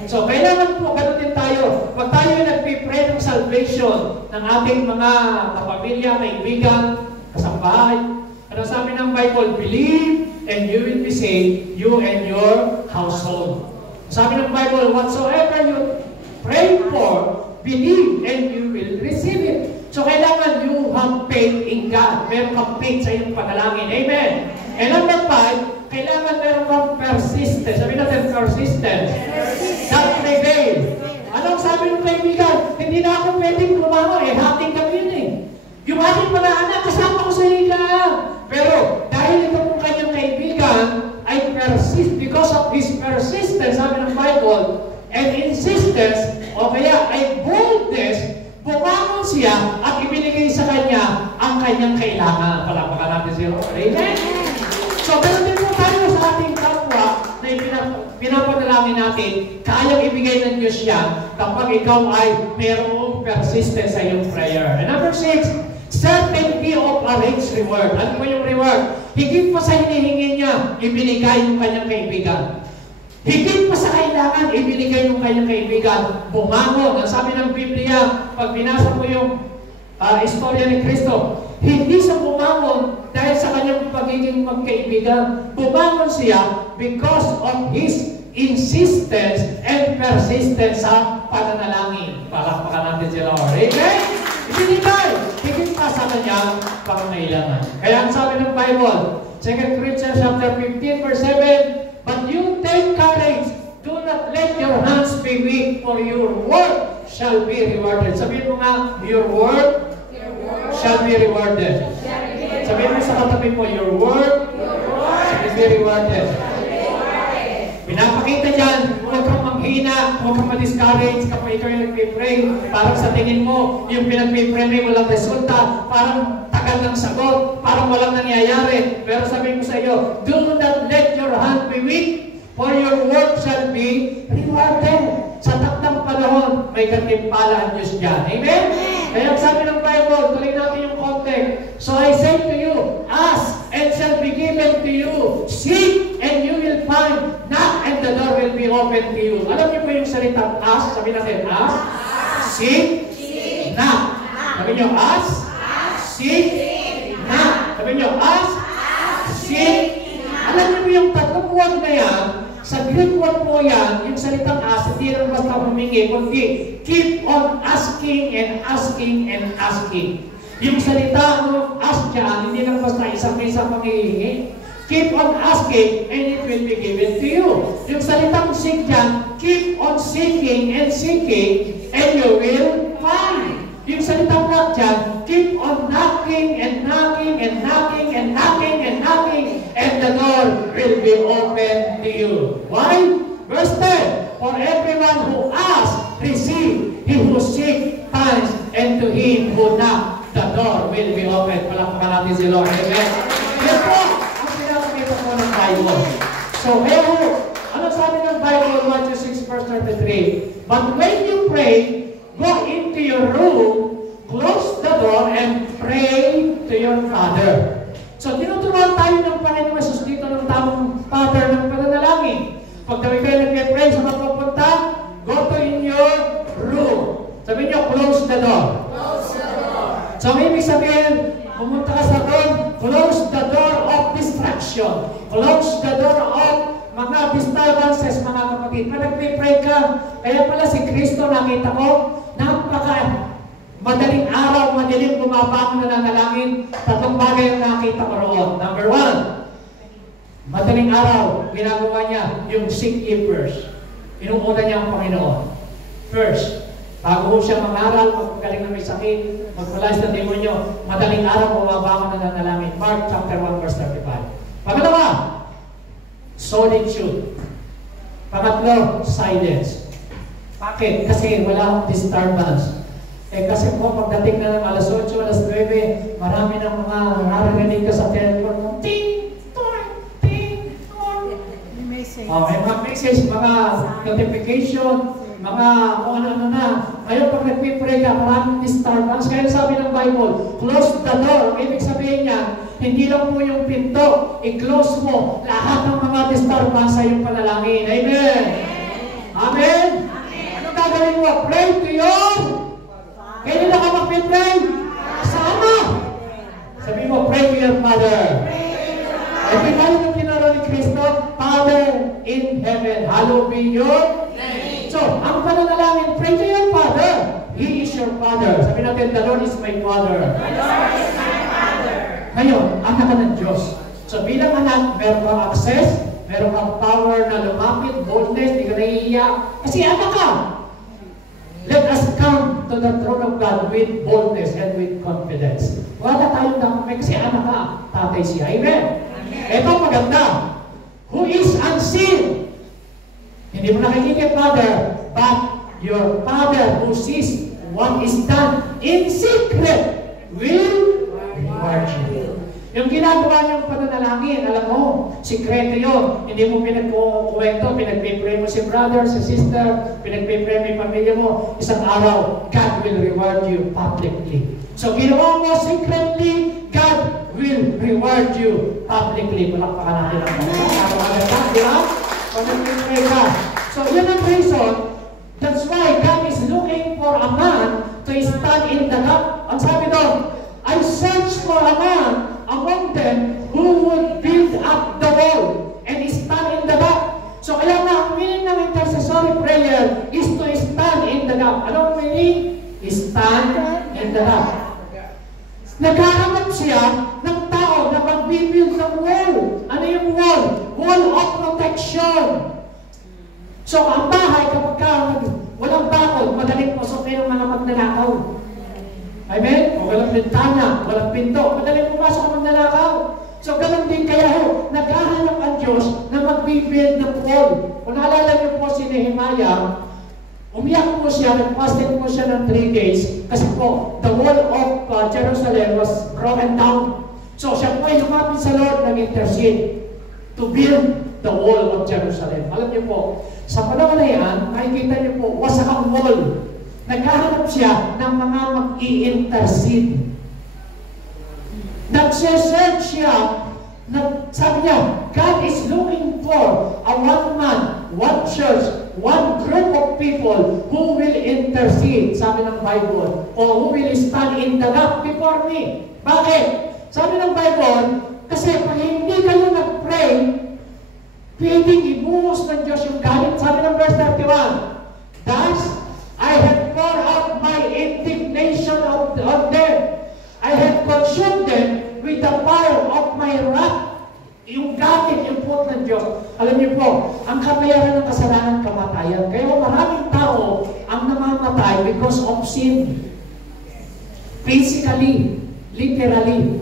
So, kailangan po, ganun din tayo. Pag tayo nagpipray ng salvation ng ating mga kapamilya, kaibigan, kasambahay, ano sabi ng Bible? Believe and you will be saved, you and your household. Sabi ng Bible, whatsoever you pray for, believe and you will receive it. So, kailangan you have faith in God. Meron kang faith sa iyong panalangin. Amen? And number 5, kailangan meron kang persistence. Sabi natin, persistence. That prevail. Anong sabi ng kaibigan? Hindi na ako pwedeng lumangon. Hating kami yun eh. Yung ating mga anak, kasama ko sa higa. Pero, dahil ito pong kanyang kaibigan, ay persist. Because of his persistence, sabi ng Bible, and insistence, o kaya ay boldness, bumangon siya at kanyang kailangan. Palapakan natin si Lord. Amen? So, pero din po tayo sa ating kapwa na pinapanalangin natin, kayang ibigay ng Diyos yan kapag ikaw ay mayroong persistence sa iyong prayer. And number 6, certainty of a rich reward. Ano po yung reward? Higit pa sa hinihingi niya, ibinigay yung kanyang kaibigan. Higit pa sa kailangan, ibinigay yung kanyang kaibigan. Bumangon. Ang sabi ng Biblia, pag binasa mo yung istorya ni Kristo, hindi siya bumangon dahil sa kanyang pagiging magkaibigan. Bumangon siya because of his insistence and persistence sa pananalangin. Palakpakan natin sila. Amen? Ibinigay. Higit pa sa kanyang pangangailangan. Kaya ang sabi ng Bible, 2 Corinthians chapter 15 verse 7, but you take courage. Do not let your hands be weak, for your work shall be rewarded. Sabihin mo nga, your work shall be rewarded. Sabihin mo sa katabi mo, your work shall be rewarded. Pinapakita dyan, huwag kang manghina, huwag kang ma-discourage kapag ikaw yung nagpipray. Parang sa tingin mo, yung pinagpipray mo walang resulta, parang tagal ng sagot, parang walang nangyayari. Pero sabihin ko sa iyo, do not let your hand be weak, for your work shall be rewarded. Sa takdang panahon, may gantimpala ang Diyos dyan. Amen? Kaya sabi ng Bible, tuloy natin yung context. So I say to you, ask and shall be given to you. Seek and you will find. Knock and the door will be open to you. Alam niyo po yung salitang ask? Sabi natin, ask. Seek. Knock. Sabi niyo, ask. Seek. Knock. Sabi niyo, ask. Seek. Alam niyo po yung tatlong word na yan, sa Greek word po yan, yung salitang ask, hindi lang basta humingi, kundi keep on asking and asking and asking. Yung salita ng ask dyan, hindi lang basta isang panghihingi. Keep on asking and it will be given to you. Yung salitang seek dyan, keep on seeking and seeking and you will find. Yung salitang knock dyan, keep on knocking and knocking and knocking and knocking and knocking and the door will be open to you. Why? Verse 10, for everyone who asks, receive. He who seeks, finds, and to him who knocks, the door will be open. Palakpakan natin si Lord. Amen? Yan po ang pinapakita ko ng Bible. So, ano sabi ng Bible, Matthew 6 verse 33? But when you pray, go into your room, close the door, and pray to your Father. So, tinuturuan tayo ng Panginoon Jesus dito ng tamang pattern ng pananalangin. Pag kami kayo nag-pray sa magpupunta, go to in your room. Sabi niyo, close the door. Close the door. So, ibig sabihin, pumunta ka sa doon, close the door of distraction. Close the door of mga disturbances, mga kapatid. Pag nag-pray ka, kaya pala si Kristo nakita ko, madaling araw, madaling bumabangon na nanalangin, tatlong bagay ang nakita ko roon. Number 1, madaling araw, ginagawa niya yung seek ye first. Inuuna niya ang Panginoon. First, bago siya mangaral, magpagaling na may sakit, magpalayas ng demonyo, madaling araw, bumabangon na nanalangin. Mark chapter 1 verse 35. Pangalawa, solitude. Pangatlo, silence. Bakit? Kasi wala akong disturbance. Kasi po, pagdating na ng alas 8, alas 9, marami ng mga narinig ka sa telephone. Ting! Toy! Ting! Toy! May mga message, mga notification, mga kung ano-ano na. Ngayon, pag nagpipray ka, maraming disturbance. Kaya sabi ng Bible, close the door. Ibig sabihin niya, hindi lang po yung pinto, i-close mo lahat ng mga disturbance sa iyong panalangin. Amen! Amen! Anong gagawin mo? Pray to your kailan na ka mag-pray? Sa Ama. Sabi mo, pray to your Father. E pinalo yung kinaro ni Kristo, Father in heaven, hallowed be your name. So, ang pananalangin, pray to your Father. He is your Father. Sabi natin, the Lord is my Father. The Lord is my Father. Ngayon, anak ka ng Diyos. So, bilang anak, meron kang access, meron kang power na lumapit, boldness, di ka naiiyak. Kasi anak ka. Let us come to the throne of God with boldness and with confidence. Wala tayong damay kasi anak ka, tatay siya. Amen? Ito maganda. Who is unseen? Hindi mo nakikita, Father, but your Father who sees what is done in secret will reward reward you. Yung ginagawa niyong pananalangin, alam mo, sikreto yun. Hindi mo pinagkukwento, pinagpipray mo si brother, si sister, pinagpipray mo yung pamilya mo. Isang araw, God will reward you publicly. So, ginawa mo secretly, God will reward you publicly. Palakpakan natin ang mga araw-araw ka, di ba? Pinagpipray ka. So, yun ang reason. That's why God is looking for a man to stand in the gap. Ang sabi doon, I search for a man among them who would build up the wall and stand in the gap. So kaya nga, ang meaning ng intercessory prayer is to stand in the gap. Ano ang meaning? Stand in the gap. Naghahanap siya ng tao na mag-build ng wall. Ano yung wall? Wall of protection. So ang bahay, kapag walang bakod, madaling pasukin ng mga magnanakaw. Amen? O walang bintana, walang pinto, madaling pumasok ang magnanakaw. So, ganun din kaya naghahanap ang Diyos na mag-build ng wall. Kung naalala niyo po si Nehemiah, umiyak po siya, nag-fasting po siya ng 3 days kasi po, the wall of Jerusalem was broken down. So, siya po ay lumapit sa Lord nag-intercede to build the wall of Jerusalem. Alam niyo po, sa panahon na yan, makikita niyo po, wasak ang wall. Naghahanap siya ng mga mag-i-intercede. Nag-search siya, sabi niya, God is looking for a one man, one church, one group of people who will intercede, sabi ng Bible, or who will stand in the gap before me. Bakit? Sabi ng Bible, kasi pag hindi kayo nag-pray, pwedeng ibuhos ng Diyos yung galit. Sabi ng verse 31, Thus, I have poured out my indignation on them. I have consumed them with the fire of my wrath. Yung galit, yung pot ng Diyos. Alam niyo po, ang kabayaran ng kasalanan, kamatayan. Kaya maraming tao ang namamatay because of sin. Physically, literally.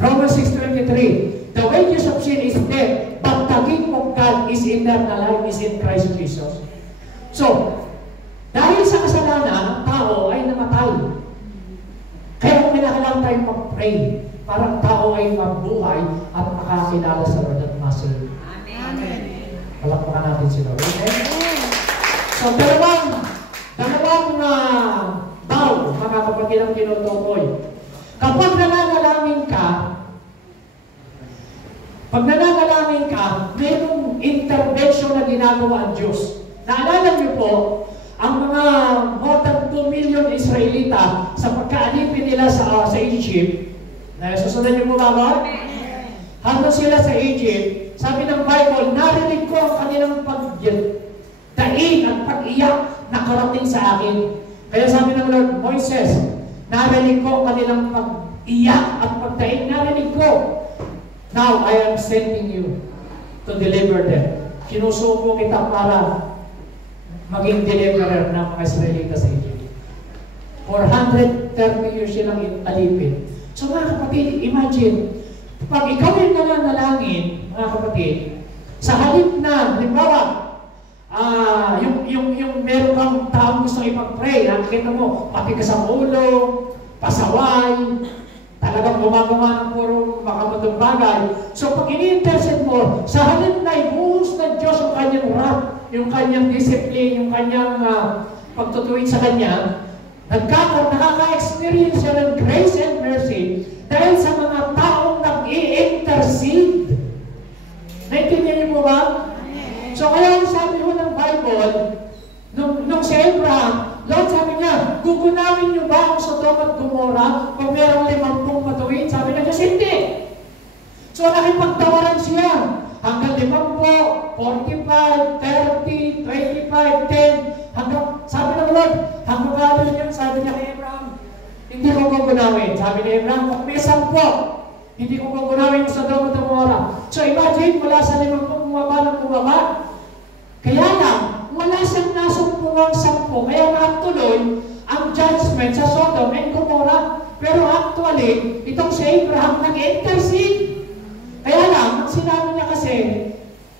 Romans 6:23, the wages of sin is death, but the gift of God is eternal life, is in Christ Jesus. So, dahil sa kasalanan, ang tao ay namatay. Kaya kung kinakailangan tayong mag-pray, para ang tao ay mabuhay at makakilala sa Lord at master. Amen. Palakpakan natin si Lord. Amen? So, dalawang daw, mga kapatid ang tinutukoy. Kapag nananalangin ka, mayroong intervention na ginagawa ang Diyos. Naalala niyo po, ang mga more than 2 million Israelita sa pagkaalipin nila sa Egypt, susunod niyo po ba ba? Habang sila sa Egypt, sabi ng Bible, narinig ko ang kanilang pagdaing at pag-iyak na karating sa akin. Kaya sabi ng Lord, Moises, narinig ko ang kanilang pag-iyak at pagdaing, narinig ko. Now, I am sending you to deliver them. Kinusuko kita para maging deliverer ng mga Israelita sa Egypt. 430 years silang alipin. So mga kapatid, imagine, pag ikaw yung nananalangin, mga kapatid, sa halip na, halimbawa, yung meron kang taong gusto ipag-pray, nakikita mo, patigas ang ulo, pasaway, talagang gumagawa ng puro makamutong bagay. So pag ini-intercede mo, sa halip na ibuhos ng Diyos yung kanyang wrath, yung kanyang discipline, yung kanyang pagtutuwid sa kanya, nakaka-experience siya ng grace and mercy dahil sa mga taong nag-i-intercede. Naintindihan niyo mo ba? So kaya ang sabi ho ng Bible, nung si Abraham, Lord sabi niya, gugunawin niyo ba ang Sodom at Gomorrah kung merong 50 matuwid? Sabi niya, hindi. So nakipagtawaran siya. Hanggang 50, 45, 30, 25, 10, hanggang, sabi ng Lord, hanggang gano'n yun, sabi niya kay Abraham, hindi ko gugunawin. Sabi ni Abraham, kung may 10, hindi ko gugunawin sa Sodom at Gomorrah. So imagine, wala sa 50 bumaba. Kaya lang, wala siyang nasumpungang 10, kaya natuloy ang judgment sa Sodom and Gomorrah. Pero actually, itong si Abraham nag-intercede. Kaya lang, ang sinabi niya kasi,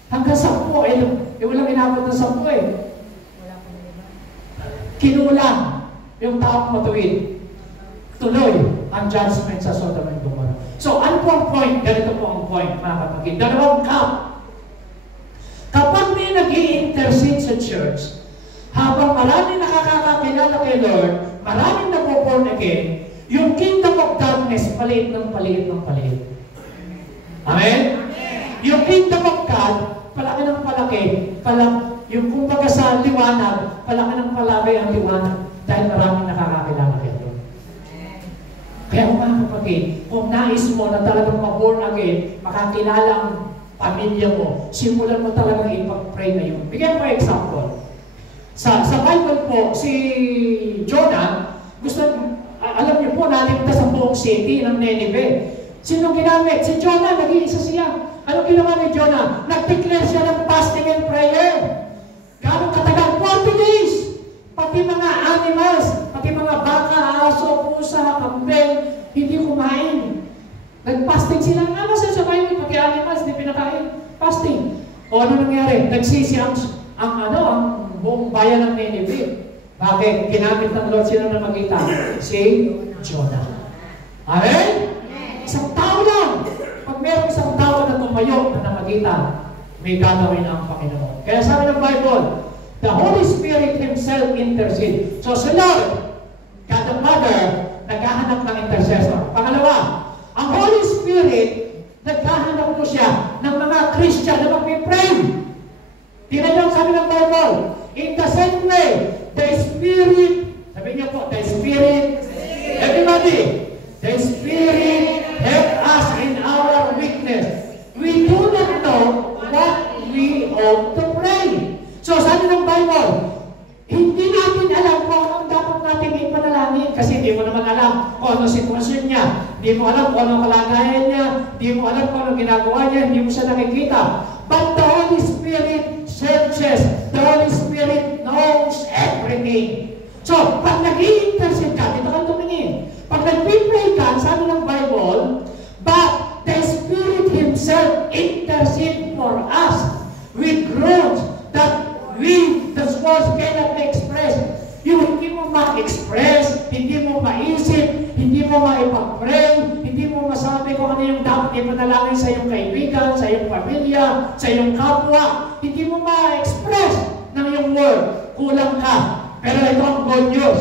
hanggang 10, walang inabot ng 10 Kinulang yung taong matuwid. tuloy ang judgment sa Sodom and Gomorrah. So, ano po ang point? Ganito po ang point, mga kapatid. Dalawang camp. Kapag may nag-i-intercede sa church, habang marami nakakakilala kay Lord, maraming nagpo-born again, yung kingdom of darkness, paliit ng paliit ng paliit. Amen? Yung kingdom of God, palaki ng palaki, yung kumbaga sa liwanag, palaki ng palaki ang liwanag dahil maraming nakakakilala kay Lord. Kaya mga kapatid, kung nais mo na talagang ma-born again, makakilala ang pamilya mo, simulan mo talagang ipag-pray ngayon. Bigyan ko example. Sa Bible po, si Jonah, alam niyo po, naligtas ang buong city ng Nineveh. Sino ginamit? Si Jonah, nag-iisa siya. Ano ginawa ni Jonah? Nag-declare siya ng fasting and prayer. Gano'ng katagal? 40 days! Pati mga animals, pati mga baka, aso, pusa, kambing, hindi kumain. Nag-fasting sila. Ano sa Bible? Pati animals, hindi pinakain. Fasting. O ano nangyari? Nagsisi ang buong bayan ng Nineveh. Bakit? Ginamit ng Lord sino na magita? Si Jonah. Amen? Isang tao lang. Pag meron isang tao na tumayo na namagitan, may gagawin ang Panginoon. Kaya sabi ng Bible, the Holy Spirit Himself intercede. So si Lord, God the Father, naghahanap ng intercessor. Pangalawa, ang Holy Spirit, naghahanap po siya ng mga Christian na mag-pray. Tingnan niyo ang sabi ng Bible, in the same way, the Spirit, sabi niyo po, the Spirit, everybody, the Spirit help us in our weakness. We do not know what we ought to pray. So, sabi ng Bible, hindi natin alam kung anong dapat natin ipanalangin kasi hindi mo naman alam kung ano sitwasyon niya. Hindi mo alam kung anong kalagayan niya. Hindi mo alam kung anong ginagawa niya. Hindi mo siya nakikita. But the Holy Spirit searches. The Holy Spirit knows everything. So, pag nag-i-intercede ka, dito ka tumingin. Pag nag-pray ka, sabi ng Bible, but the Spirit Himself intercede for us with groans that the words cannot express. Yung hindi mo ma-express, hindi mo maisip, hindi mo maipag-pray, hindi mo masabi kung ano yung dapat ipanalangin sa iyong kaibigan, sa iyong pamilya, sa iyong kapwa. Hindi mo ma-express ng iyong word. Kulang ka. Pero ito ang good news.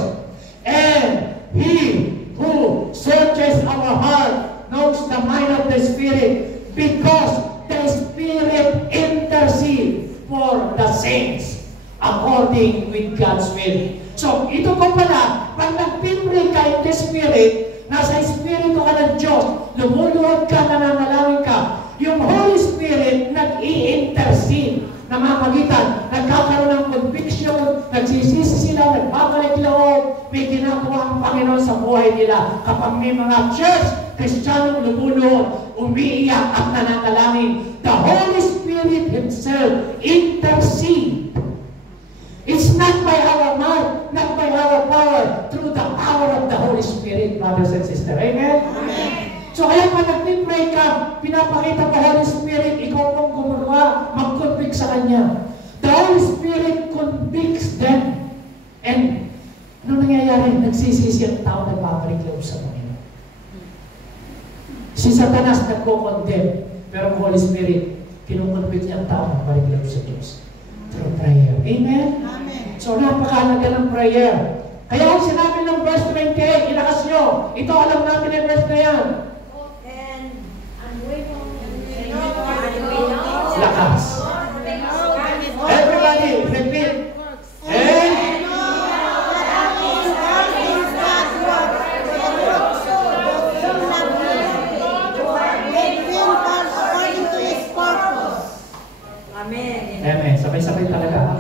And He who searches our heart knows the mind of the Spirit because the Spirit intercedes for the saints according with God's will. So, ito ko pala, pag nag-pray ka in the Spirit, nasa Espiritu ka ng Diyos, lumuluhod ka, nananalangin ka, yung Holy Spirit nag-i-intercede, namamagitan, nagkakaroon ng conviction, nagsisisi sila, nagbabalik loob, may ginagawa ang Panginoon sa buhay nila. Kapag may mga church, Kristiyanong lumuluhod, umiiyak at nananalangin, the Holy Spirit Himself intercede. It's not by our might, not by our power, through the power of the Holy Spirit, brothers and sisters. Amen? Amen. So kaya pag nag-pray ka, pinapakita mo Holy Spirit, ikaw pong gumawa, mag-convict sa Kanya. The Holy Spirit convicts them. And ano nangyayari? Nagsisisi ang tao, nagbabalik loob sa Panginoon. Si Satanas nagko-condemn, pero ang Holy Spirit, kinukonvict niya ang tao, nagbabalik loob sa Diyos. Through prayer. Amen? Amen. So napakalaga ng prayer. Kaya ang sinabi ng verse 28, ilakas nyo. Ito alam natin yung verse na yan. Lakas. Everybody, repeat. And Amen. Sabay-sabay talaga.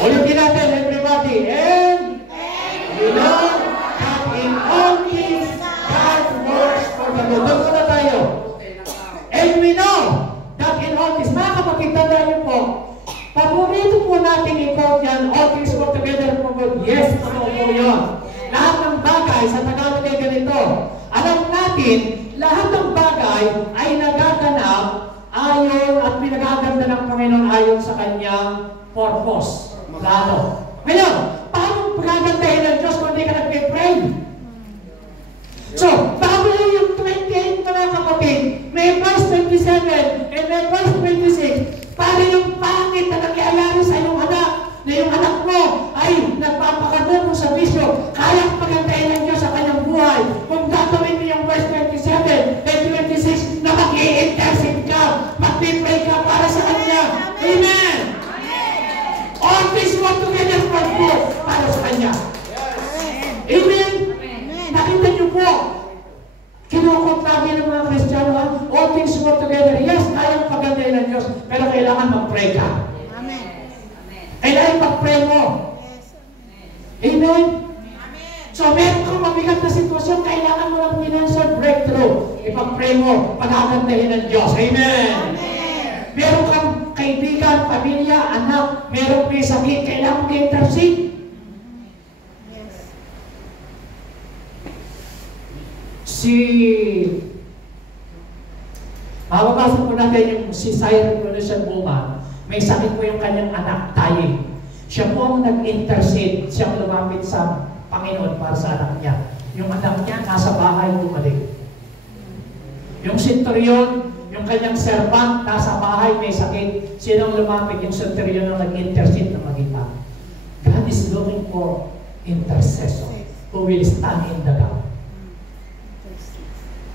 Ulitin natin, everybody. And we know that in all things God works for the good. Doon ko na tayo. And we know that in all things, mga kapatid, tandaan niyo po, paborito po natin i-quote yan, all things work together for good. Yes, ano po yun. Lahat ng bagay, sa Tagalog ay ganito. Alam natin, lahat ng bagay ay nagaganap ayon at pinagaganda ng Panginoon ayon sa kanyang purpose. Plano. Ngayon, paano magagandahin ng Diyos kung hindi ka nag-pray? So, bago yung 28 mga kapatid, may verse 27 and may verse 26, para yung pangit na nangyayari sa iyong anak, na yung anak mo ay nagpapakatubo sa bisyo, kaya pagandahin ng Diyos sa kanyang buhay. Kung gagawin mo yung verse 27 and 26 na mag-i-intercede ka, mag-pray ka para sa kanya. Amen! All this work together for good para sa kanya. Amen! Nakita niyo po, kinukot lagi ng mga Kristiyano, all things work together. Yes, kayang pagandahin ng Diyos, pero kailangan mag-pray ka. Kailangan mag-pray mo. Amen? So, meron kang mabigat na sitwasyon, kailangan mo ng financial breakthrough. Ipag-pray mo, pag-agandahin ng Diyos. Amen? Meron kang kaibigan, pamilya, anak, meron may sakit, kailangan mo intercede. Mababasa po natin yung si Syrophoenician woman, may sakit po yung kanyang anak, dying. Siya po ang nag-intercede, siya ang lumapit sa Panginoon para sa anak niya. Yung anak niya, nasa bahay, bumalik. Yung centurion, yung kanyang servant, nasa bahay, may sakit. Sino ang lumapit? Yung centurion ang nag-intercede na magitan. God is looking for intercessor who will stand in the gap.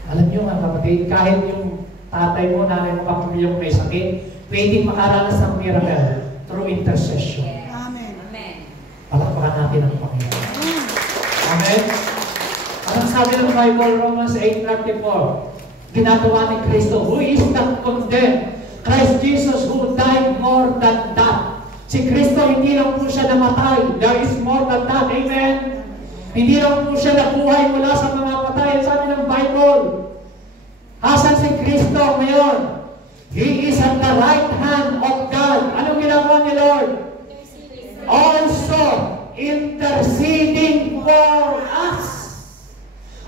Alam niyo mga kapatid, kahit yung tatay mo, nanay mo, kapamilyang may sakit, pwedeng makaranas ng miracle through intercession. Amen. Palakpakan natin ang Panginoon. Amen? Anong sabi ng Bible, Romans 8:34? Ginagawa ni Kristo, who is not condemned? Christ Jesus who died more than that. Si Kristo hindi lang po siya namatay. There is more than that. Amen? Hindi lang po siya nabuhay mula sa mga patay. Sabi ng Bible, asan si Kristo ngayon? He is at the right hand of God. Anong ginagawa ni Lord? Also, interceding for us.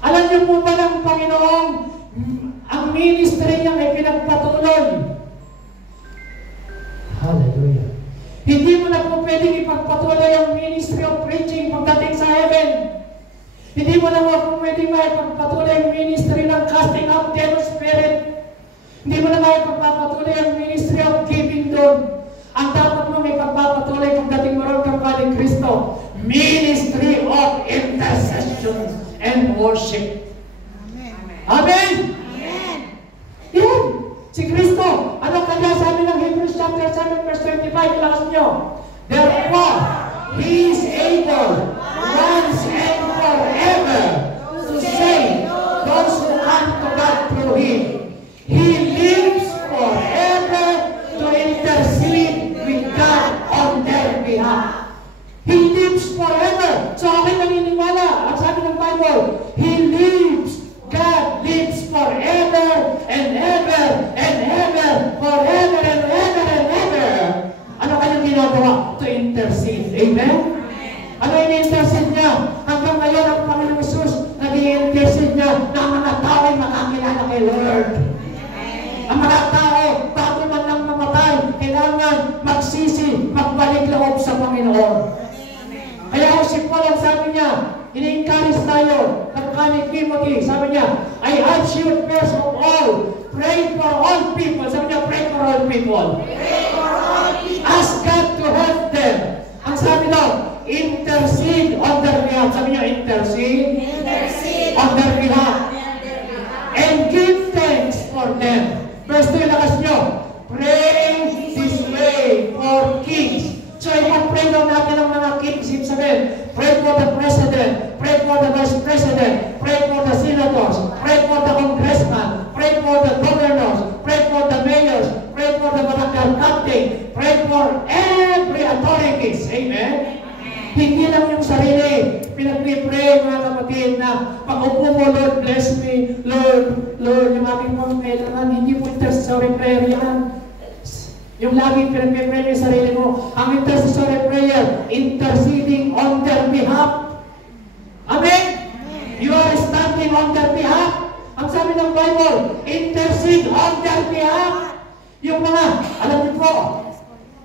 Alam niyo po ba ng Panginoon, ang ministry niya may pinagpatuloy. Hallelujah. Hindi mo na po pwedeng ipagpatuloy ang ministry of preaching pagdating sa heaven. Hindi mo na po pwedeng maipagpatuloy ang ministry ng casting out devil spirit. Hindi mo na maipagpatuloy ang ministry of giving doon. Ang dapat mo may pagpapatuloy pagdating mo rin kang ni Kristo, ministry of intercession and worship. Amen? Amen. Yan. Si Kristo. Ano kanya sabi ng Hebrews chapter 7 verse 25? Lakas nyo. Therefore, He is able once and forever to save those who come to God through Him. He lives forever to intercede with God on their behalf. He lives forever. So ako'y naniniwala. Ang sabi ng Bible, He lives. God lives forever and ever and ever, forever and ever and ever. Ano kanyang ginagawa? To intercede. Amen? Ano yung intercede niya? Hanggang ngayon ang Panginoong Jesus, nag-i-intercede niya na ang mga tao ay makakilala kay Lord. Ang mga tao, bago man lang mamatay, kailangan magsisi, magbalik loob sa Panginoon. Kaya si Paul ang sabi niya, ini-encourage tayo, kapag Timothy, sabi niya, I urge you first of all, pray for all people. Sabi niya, pray for all people. Pray for all people. Ask God to help them. Ang sabi daw, intercede on their behalf. Sabi niya, intercede on their behalf. And give thanks for them. Verse 2, lakas nyo, pray this way for kings. So, ipag-pray daw natin ang mga kings. Sabihin, pray for the president, pray for the vice president, pray for the senators, pray for the congressman, pray for the governors, pray for the mayors, pray for the barangay captain, pray for every authorities. Amen? Hindi lang yung sarili. Pinag-pray mga kapatid na pag-upo mo, Lord, bless me. Lord, yung aking mga kailangan, hindi mo intercessory prayer yan. Yung laging pinag-pray yung sarili mo, ang intercessory prayer, interceding on their behalf. Amen? You are standing on their behalf. Ang sabi ng Bible, intercede on their behalf. Yung mga, alam niyo po,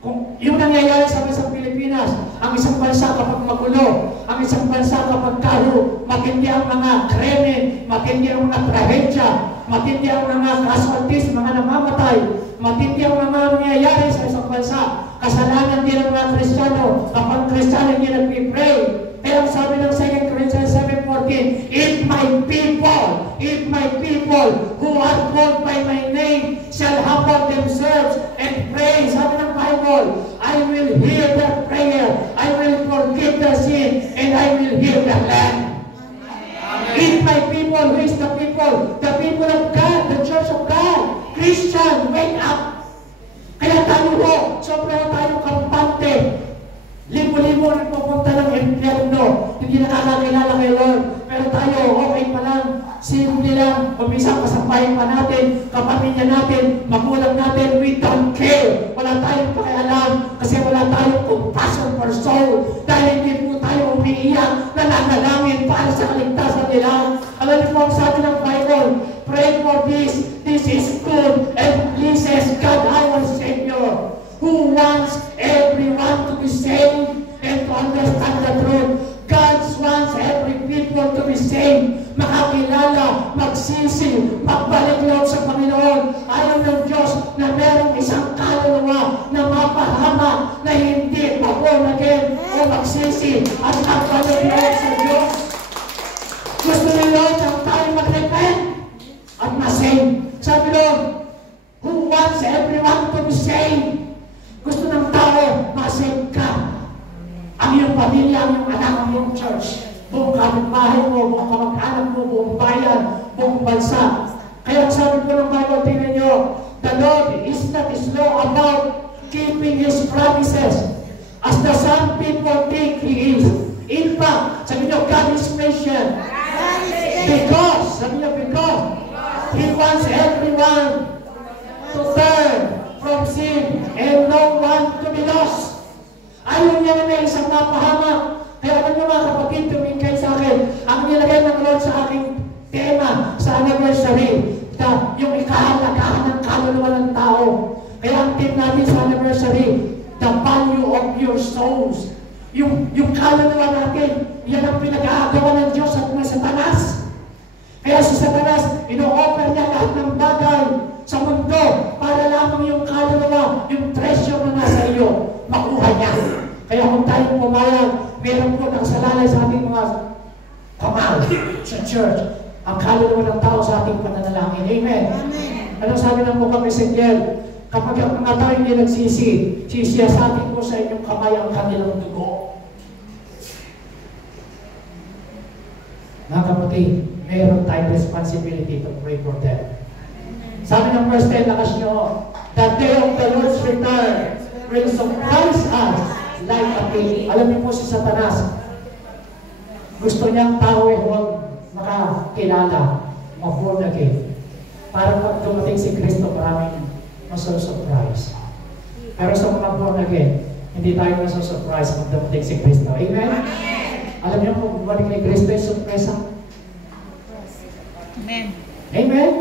kung yung nangyayari sa Pilipinas, ang isang bansa kapag magulo, ang isang bansa kapag talo, matindi ang mga krimen, matindi ang mga trahedya, matindi ang mga casualties, mga namamatay, matindi ang mga nangyayari sa isang bansa. Kasalanan din ng mga Kristiyano, kapag Kristiyano hindi nag-pray. Kaya sabi ng 2 Corinthians 7:14, if my people who are called by my name shall humble themselves and pray, sabi ng Bible, I will hear their prayer, I will forgive their sin, and I will heal their land. If my people, who is the people of God, the church of God, Christian, wake up. Kaya tayo ho, sobrang tayo kampante. Libo-libo ang pupunta ng impyerno. Hindi nakakakilala kay Lord. Pero tayo, okay pa lang. Simple lang. Pumisa kasampahin pa natin, kapamilya natin, magulang natin, we don't care. Wala tayong pakialam kasi wala tayong compassion for soul. Dahil hindi po tayo umiiyak na nanalangin para sa kaligtasan nila. Alam niyo po ang sabi ng Bible, pray for this. This is good and pleases God our Savior, who wants everyone to be saved and to understand the truth. God wants every people to be saved, makakilala, magsisi, magbalik loob sa Panginoon. Ayaw ng Diyos na merong isang kaluluwa na mapahama na hindi born again o magsisi at magbalik loob sa Diyos. Gusto ni Lord ang tayo mag-repent at ma-save. Sabi Lord, who wants everyone to be saved? Gusto ng tao, ma-save ka. Ang iyong pamilya, ang iyong anak, ang iyong church, buong kapitbahay mo, buong kamag-anak mo, buong bayan, buong bansa. Kaya sabi po ng Bible, tingnan nyo, the Lord is not slow about keeping His promises as the some people think He is. In fact, sabi nyo, God is patient. Because, sabi nyo, because He wants everyone to turn from sin and no one to be lost. Ayaw niya na may isang mapahamak. Kaya alam niyo mga kapatid, tumingin kayo sa akin, ang nilagay ng Lord sa aking tema sa anniversary, yung ikahalagahan ng kaluluwa ng tao. Kaya ang team natin sa anniversary, the value of your souls. Yung kaluluwa natin, yan ang pinag-aagawa ng Diyos at ng Satanas. Kaya si Satanas, ino-offer niya lahat ng bagay sa mundo para lamang yung kaluluwa, yung treasure na nasa iyo, makuha niya. Kaya kung tayo pumayag, meron po nakasalalay sa ating mga kamal sa church, ang kaluluwa ng tao sa ating pananalangin. Amen. Anong sabi ng Buka Messenger? Kapag ang mga tao hindi nagsisi, sisiyasatin ko sa inyong kamay ang kanilang dugo. Mga kapatid, meron tayong responsibility to pray for them. Sabi ng verse 10, lakas nyo, the day of the Lord's return will surprise us like a thief. Alam niyo po si Satanas, gusto niyang tao huwag makakilala, ma-born again. Para pag dumating si Kristo, maraming maso-surprise. Pero sa mga born again, hindi tayo maso-surprise pag dumating si Kristo. Amen? Alam niyo po, bumalik ni Kristo yung surpresa. Amen. Amen?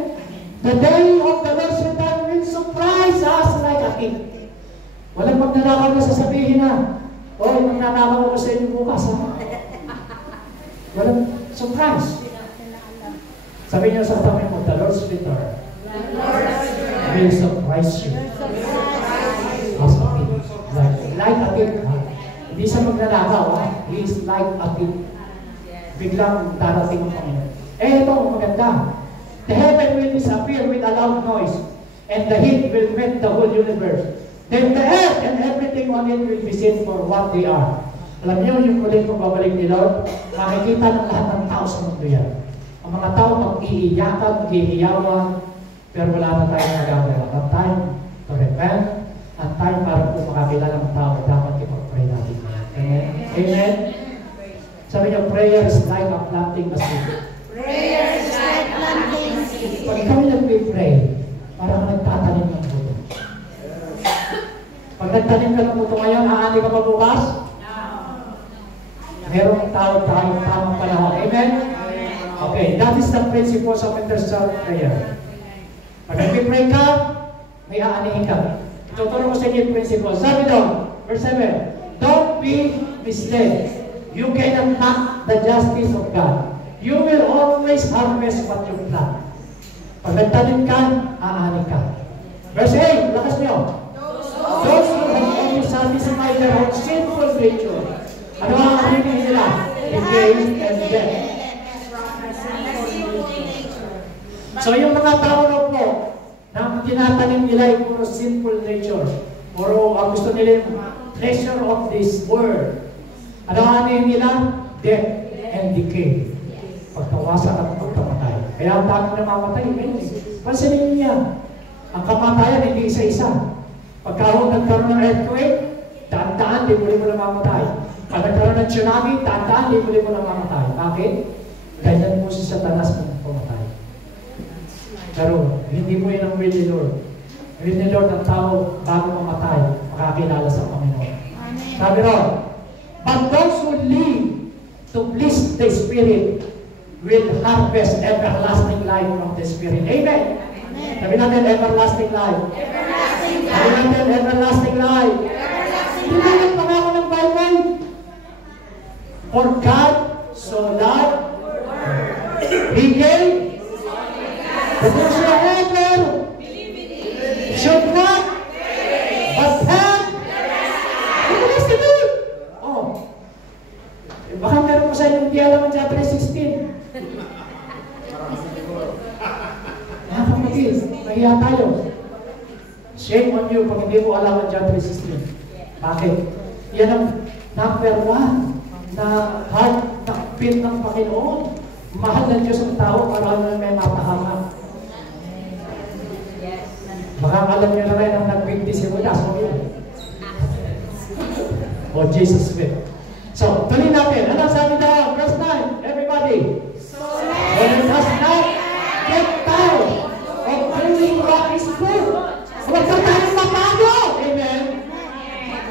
The day of the Lord's return will surprise us like a thief. Walang magnanakaw na sasabihin na, oy, magnanakaw ko sa inyo bukas, ha? Walang surprise. Sabi niyo sa katabi mo, the Lord's return will surprise you. As a thief. Like a thief, ha? Hindi siya magnanakaw, ha? He is like a thief. Biglang darating ang Panginoon. Ito, maganda. The heaven will disappear with a loud noise, and the heat will melt the whole universe. Then the earth and everything on it will be seen for what they are. Alam niyo, yung muling pagbabalik ni Lord, makikita ng lahat ng tao sa mundo yan. Ang mga tao mag-iiyakan, mag-iiyawan, pero wala na tayong nagagawa. Ang time to repent, ang time para kung makakilala ng tao, dapat ipag-pray natin. Amen? Amen? Sabi niyo, prayer is like a planting a seed. Prayer is like planting seed. Pag kami nag-pray, parang nagtatanim ng puto. Pag nagtanim ka ng puto ngayon, haani ka pa bukas? Merong tawag tayong tamang panahon. Amen? Okay, that is the principle of intercessory prayer. Pag nag-pray ka, may aanihin ka. Ituturo ko sa inyo yung principle. Sabi doon, verse 7, don't be misled. You cannot knock the justice of God. You will always harvest what you plant. Pag nagtanim ka, aani ka. Verse 8, lakas nyo. Those who have only satisfied their own sinful nature. Ano ang aminin nila? Engage and death. So yung mga tao na po, na tinatanim nila yung puro sinful nature. Puro ang gusto nila yung pleasure of this world. Ano ang aminin nila? Death and decay. Pagkawasak at pagkamatay. Kaya ang dami namamatay. Pansinin niya, ang kamatayan hindi isa-isa. Pagka nagkaroon ng earthquake, daan-daan, di muli mo namamatay. Pag nagkaroon ng tsunami, daan-daan, di muli mo namamatay. Bakit? Ganyan mo si Satanas kung pumatay. Pero hindi mo yun ang will ni Lord. Will ni Lord ang tao bago mamatay, makakilala sa Panginoon. Sabi ron, but those who live to please the Spirit will harvest everlasting life from the Spirit. Amen. Sabi natin, everlasting life. Sabi natin, everlasting life. Hindi na yung pangako ng Bible. For God so loved, He gave, that whosoever should not, but have, everlasting life. Oh. Baka meron po sa inyo hindi alam ang chapter 16. Mga kapatid, mahiya tayo. Shame on you pag hindi mo alam ang John 3:16. Bakit? Yan ang number 1 na heart na pin ng Panginoon. Mahal ng Diyos ang tao para na may mapahama. Baka alam nyo na rin ang nagbigti si Judas. O Jesus wept. So, tuloy natin. Ano sabi daw? Verse 9. Everybody. When it has not get tired of doing what is good. Huwag ka tayong mapago. Amen.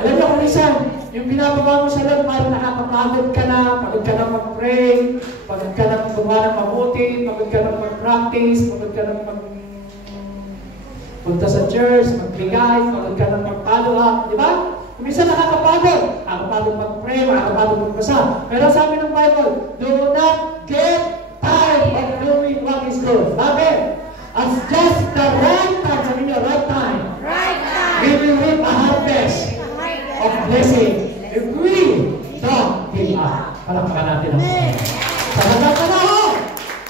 Alam niyo kung minsan, yung pinapagawa mo sa Lord, parang nakakapagod ka na, pagod ka na mag-pray, pagod ka na gumawa ng mabuti, pagod ka na mag-practice, pagod ka na punta sa church, magbigay, pagod ka na mag-follow up, di ba? Minsan nakakapagod. Nakakapagod mag-pray, nakakapagod magbasa. Pero sabi ng Bible, do not get tired of doing what is good. Bakit? At just the right time, sabi niyo, right time, we will reap a harvest of blessing if we don't give up. Palakpakan natin ang Panginoon. Sa hanggang panahon,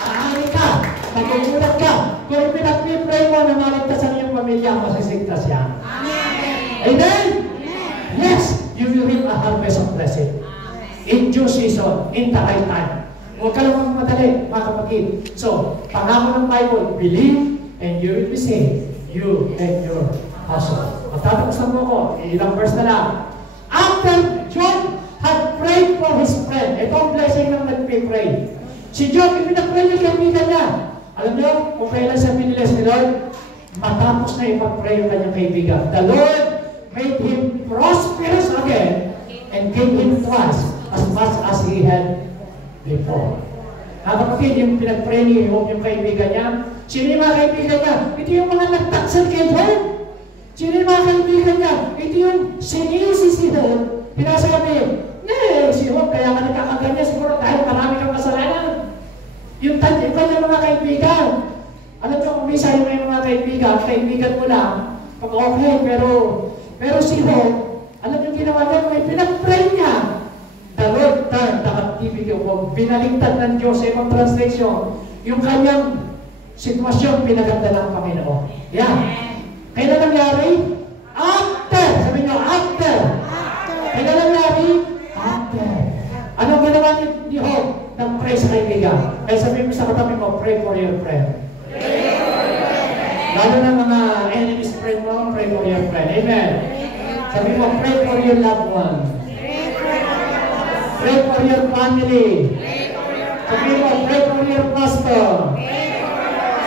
aani ka, magugulat ka. Kung pinag-pray mo na maligtas ang iyong pamilya, masisigtas yan. Amen? Yes, you will reap a harvest of blessing. In due season, in the right time. Huwag ka lang magmadali, mga kapatid. So, pangako ng Bible, believe and you will be saved. You and your household. Magtatapusan mo ko, ilang verse na lang. After Job had prayed for his friend, ito ang blessing ng nagpipray. Si Job, pinag-pray yung kaibigan niya. Alam niyo, kung kailan siya pinilis ni Lord, matapos na ipag-pray yung kanyang kaibigan. The Lord made him prosperous again and gave him twice as much as he had before. Kapatid, yung pinag-pray ni Job yung kaibigan niya, sino yung mga kaibigan niya? Ito yung mga nagtaksal kay Job. Sino yung mga kaibigan niya? Ito yung sinisi si Job. Pinasabi, si Job, kaya ka nagkakaganyan siguro dahil marami kang kasalanan. Yung kanyang mga kaibigan. Alam mo kung minsan yung mga kaibigan mo lang, pag okay, pero si Job, alam yung ginawa niya, may pinag-pray niya. The Lord turned the captivity of Job. Binaligtad ng Diyos sa ibang translation. Yung kanyang sitwasyon, pinaganda ng Panginoon. Yan. Kailan nangyari? After. Sabi niyo, after. Kailan nangyari? After. Anong ginawa ni Job? Nag-pray sa kaibigan. Kaya sabihin mo sa katabi mo, pray for your friend. Lalo na mga enemies friend mo, pray for your friend. Amen. Sabi mo, pray for your loved one. Pray for your family. Sabi mo, pray for your pastor.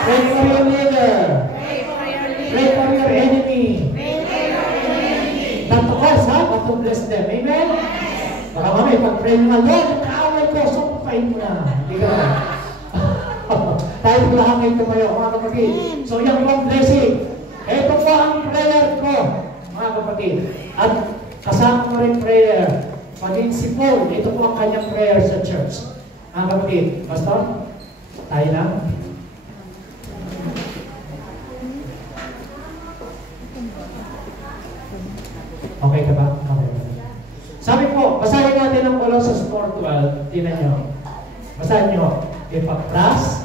Pray for your leader. Pray for your enemy. Not to cause, ha? But to bless them. Amen? Baka mami, pag-pray mo nga, Lord, kaaway ko, sumpain mo na. Hindi ka na. Tayo po lang ngayon tumayo, mga kapatid. So, yan po ang blessing. Ito po ang prayer ko, mga kapatid. At kasama ko rin prayer Maging si Paul, ito po ang kanyang prayer sa church. Mga kapatid, Pastor, tayo lang. Okay ka ba? Okay. Sabi po, basahin natin ang Colossus 4:12. Tingnan nyo. Basahin nyo. Epapras,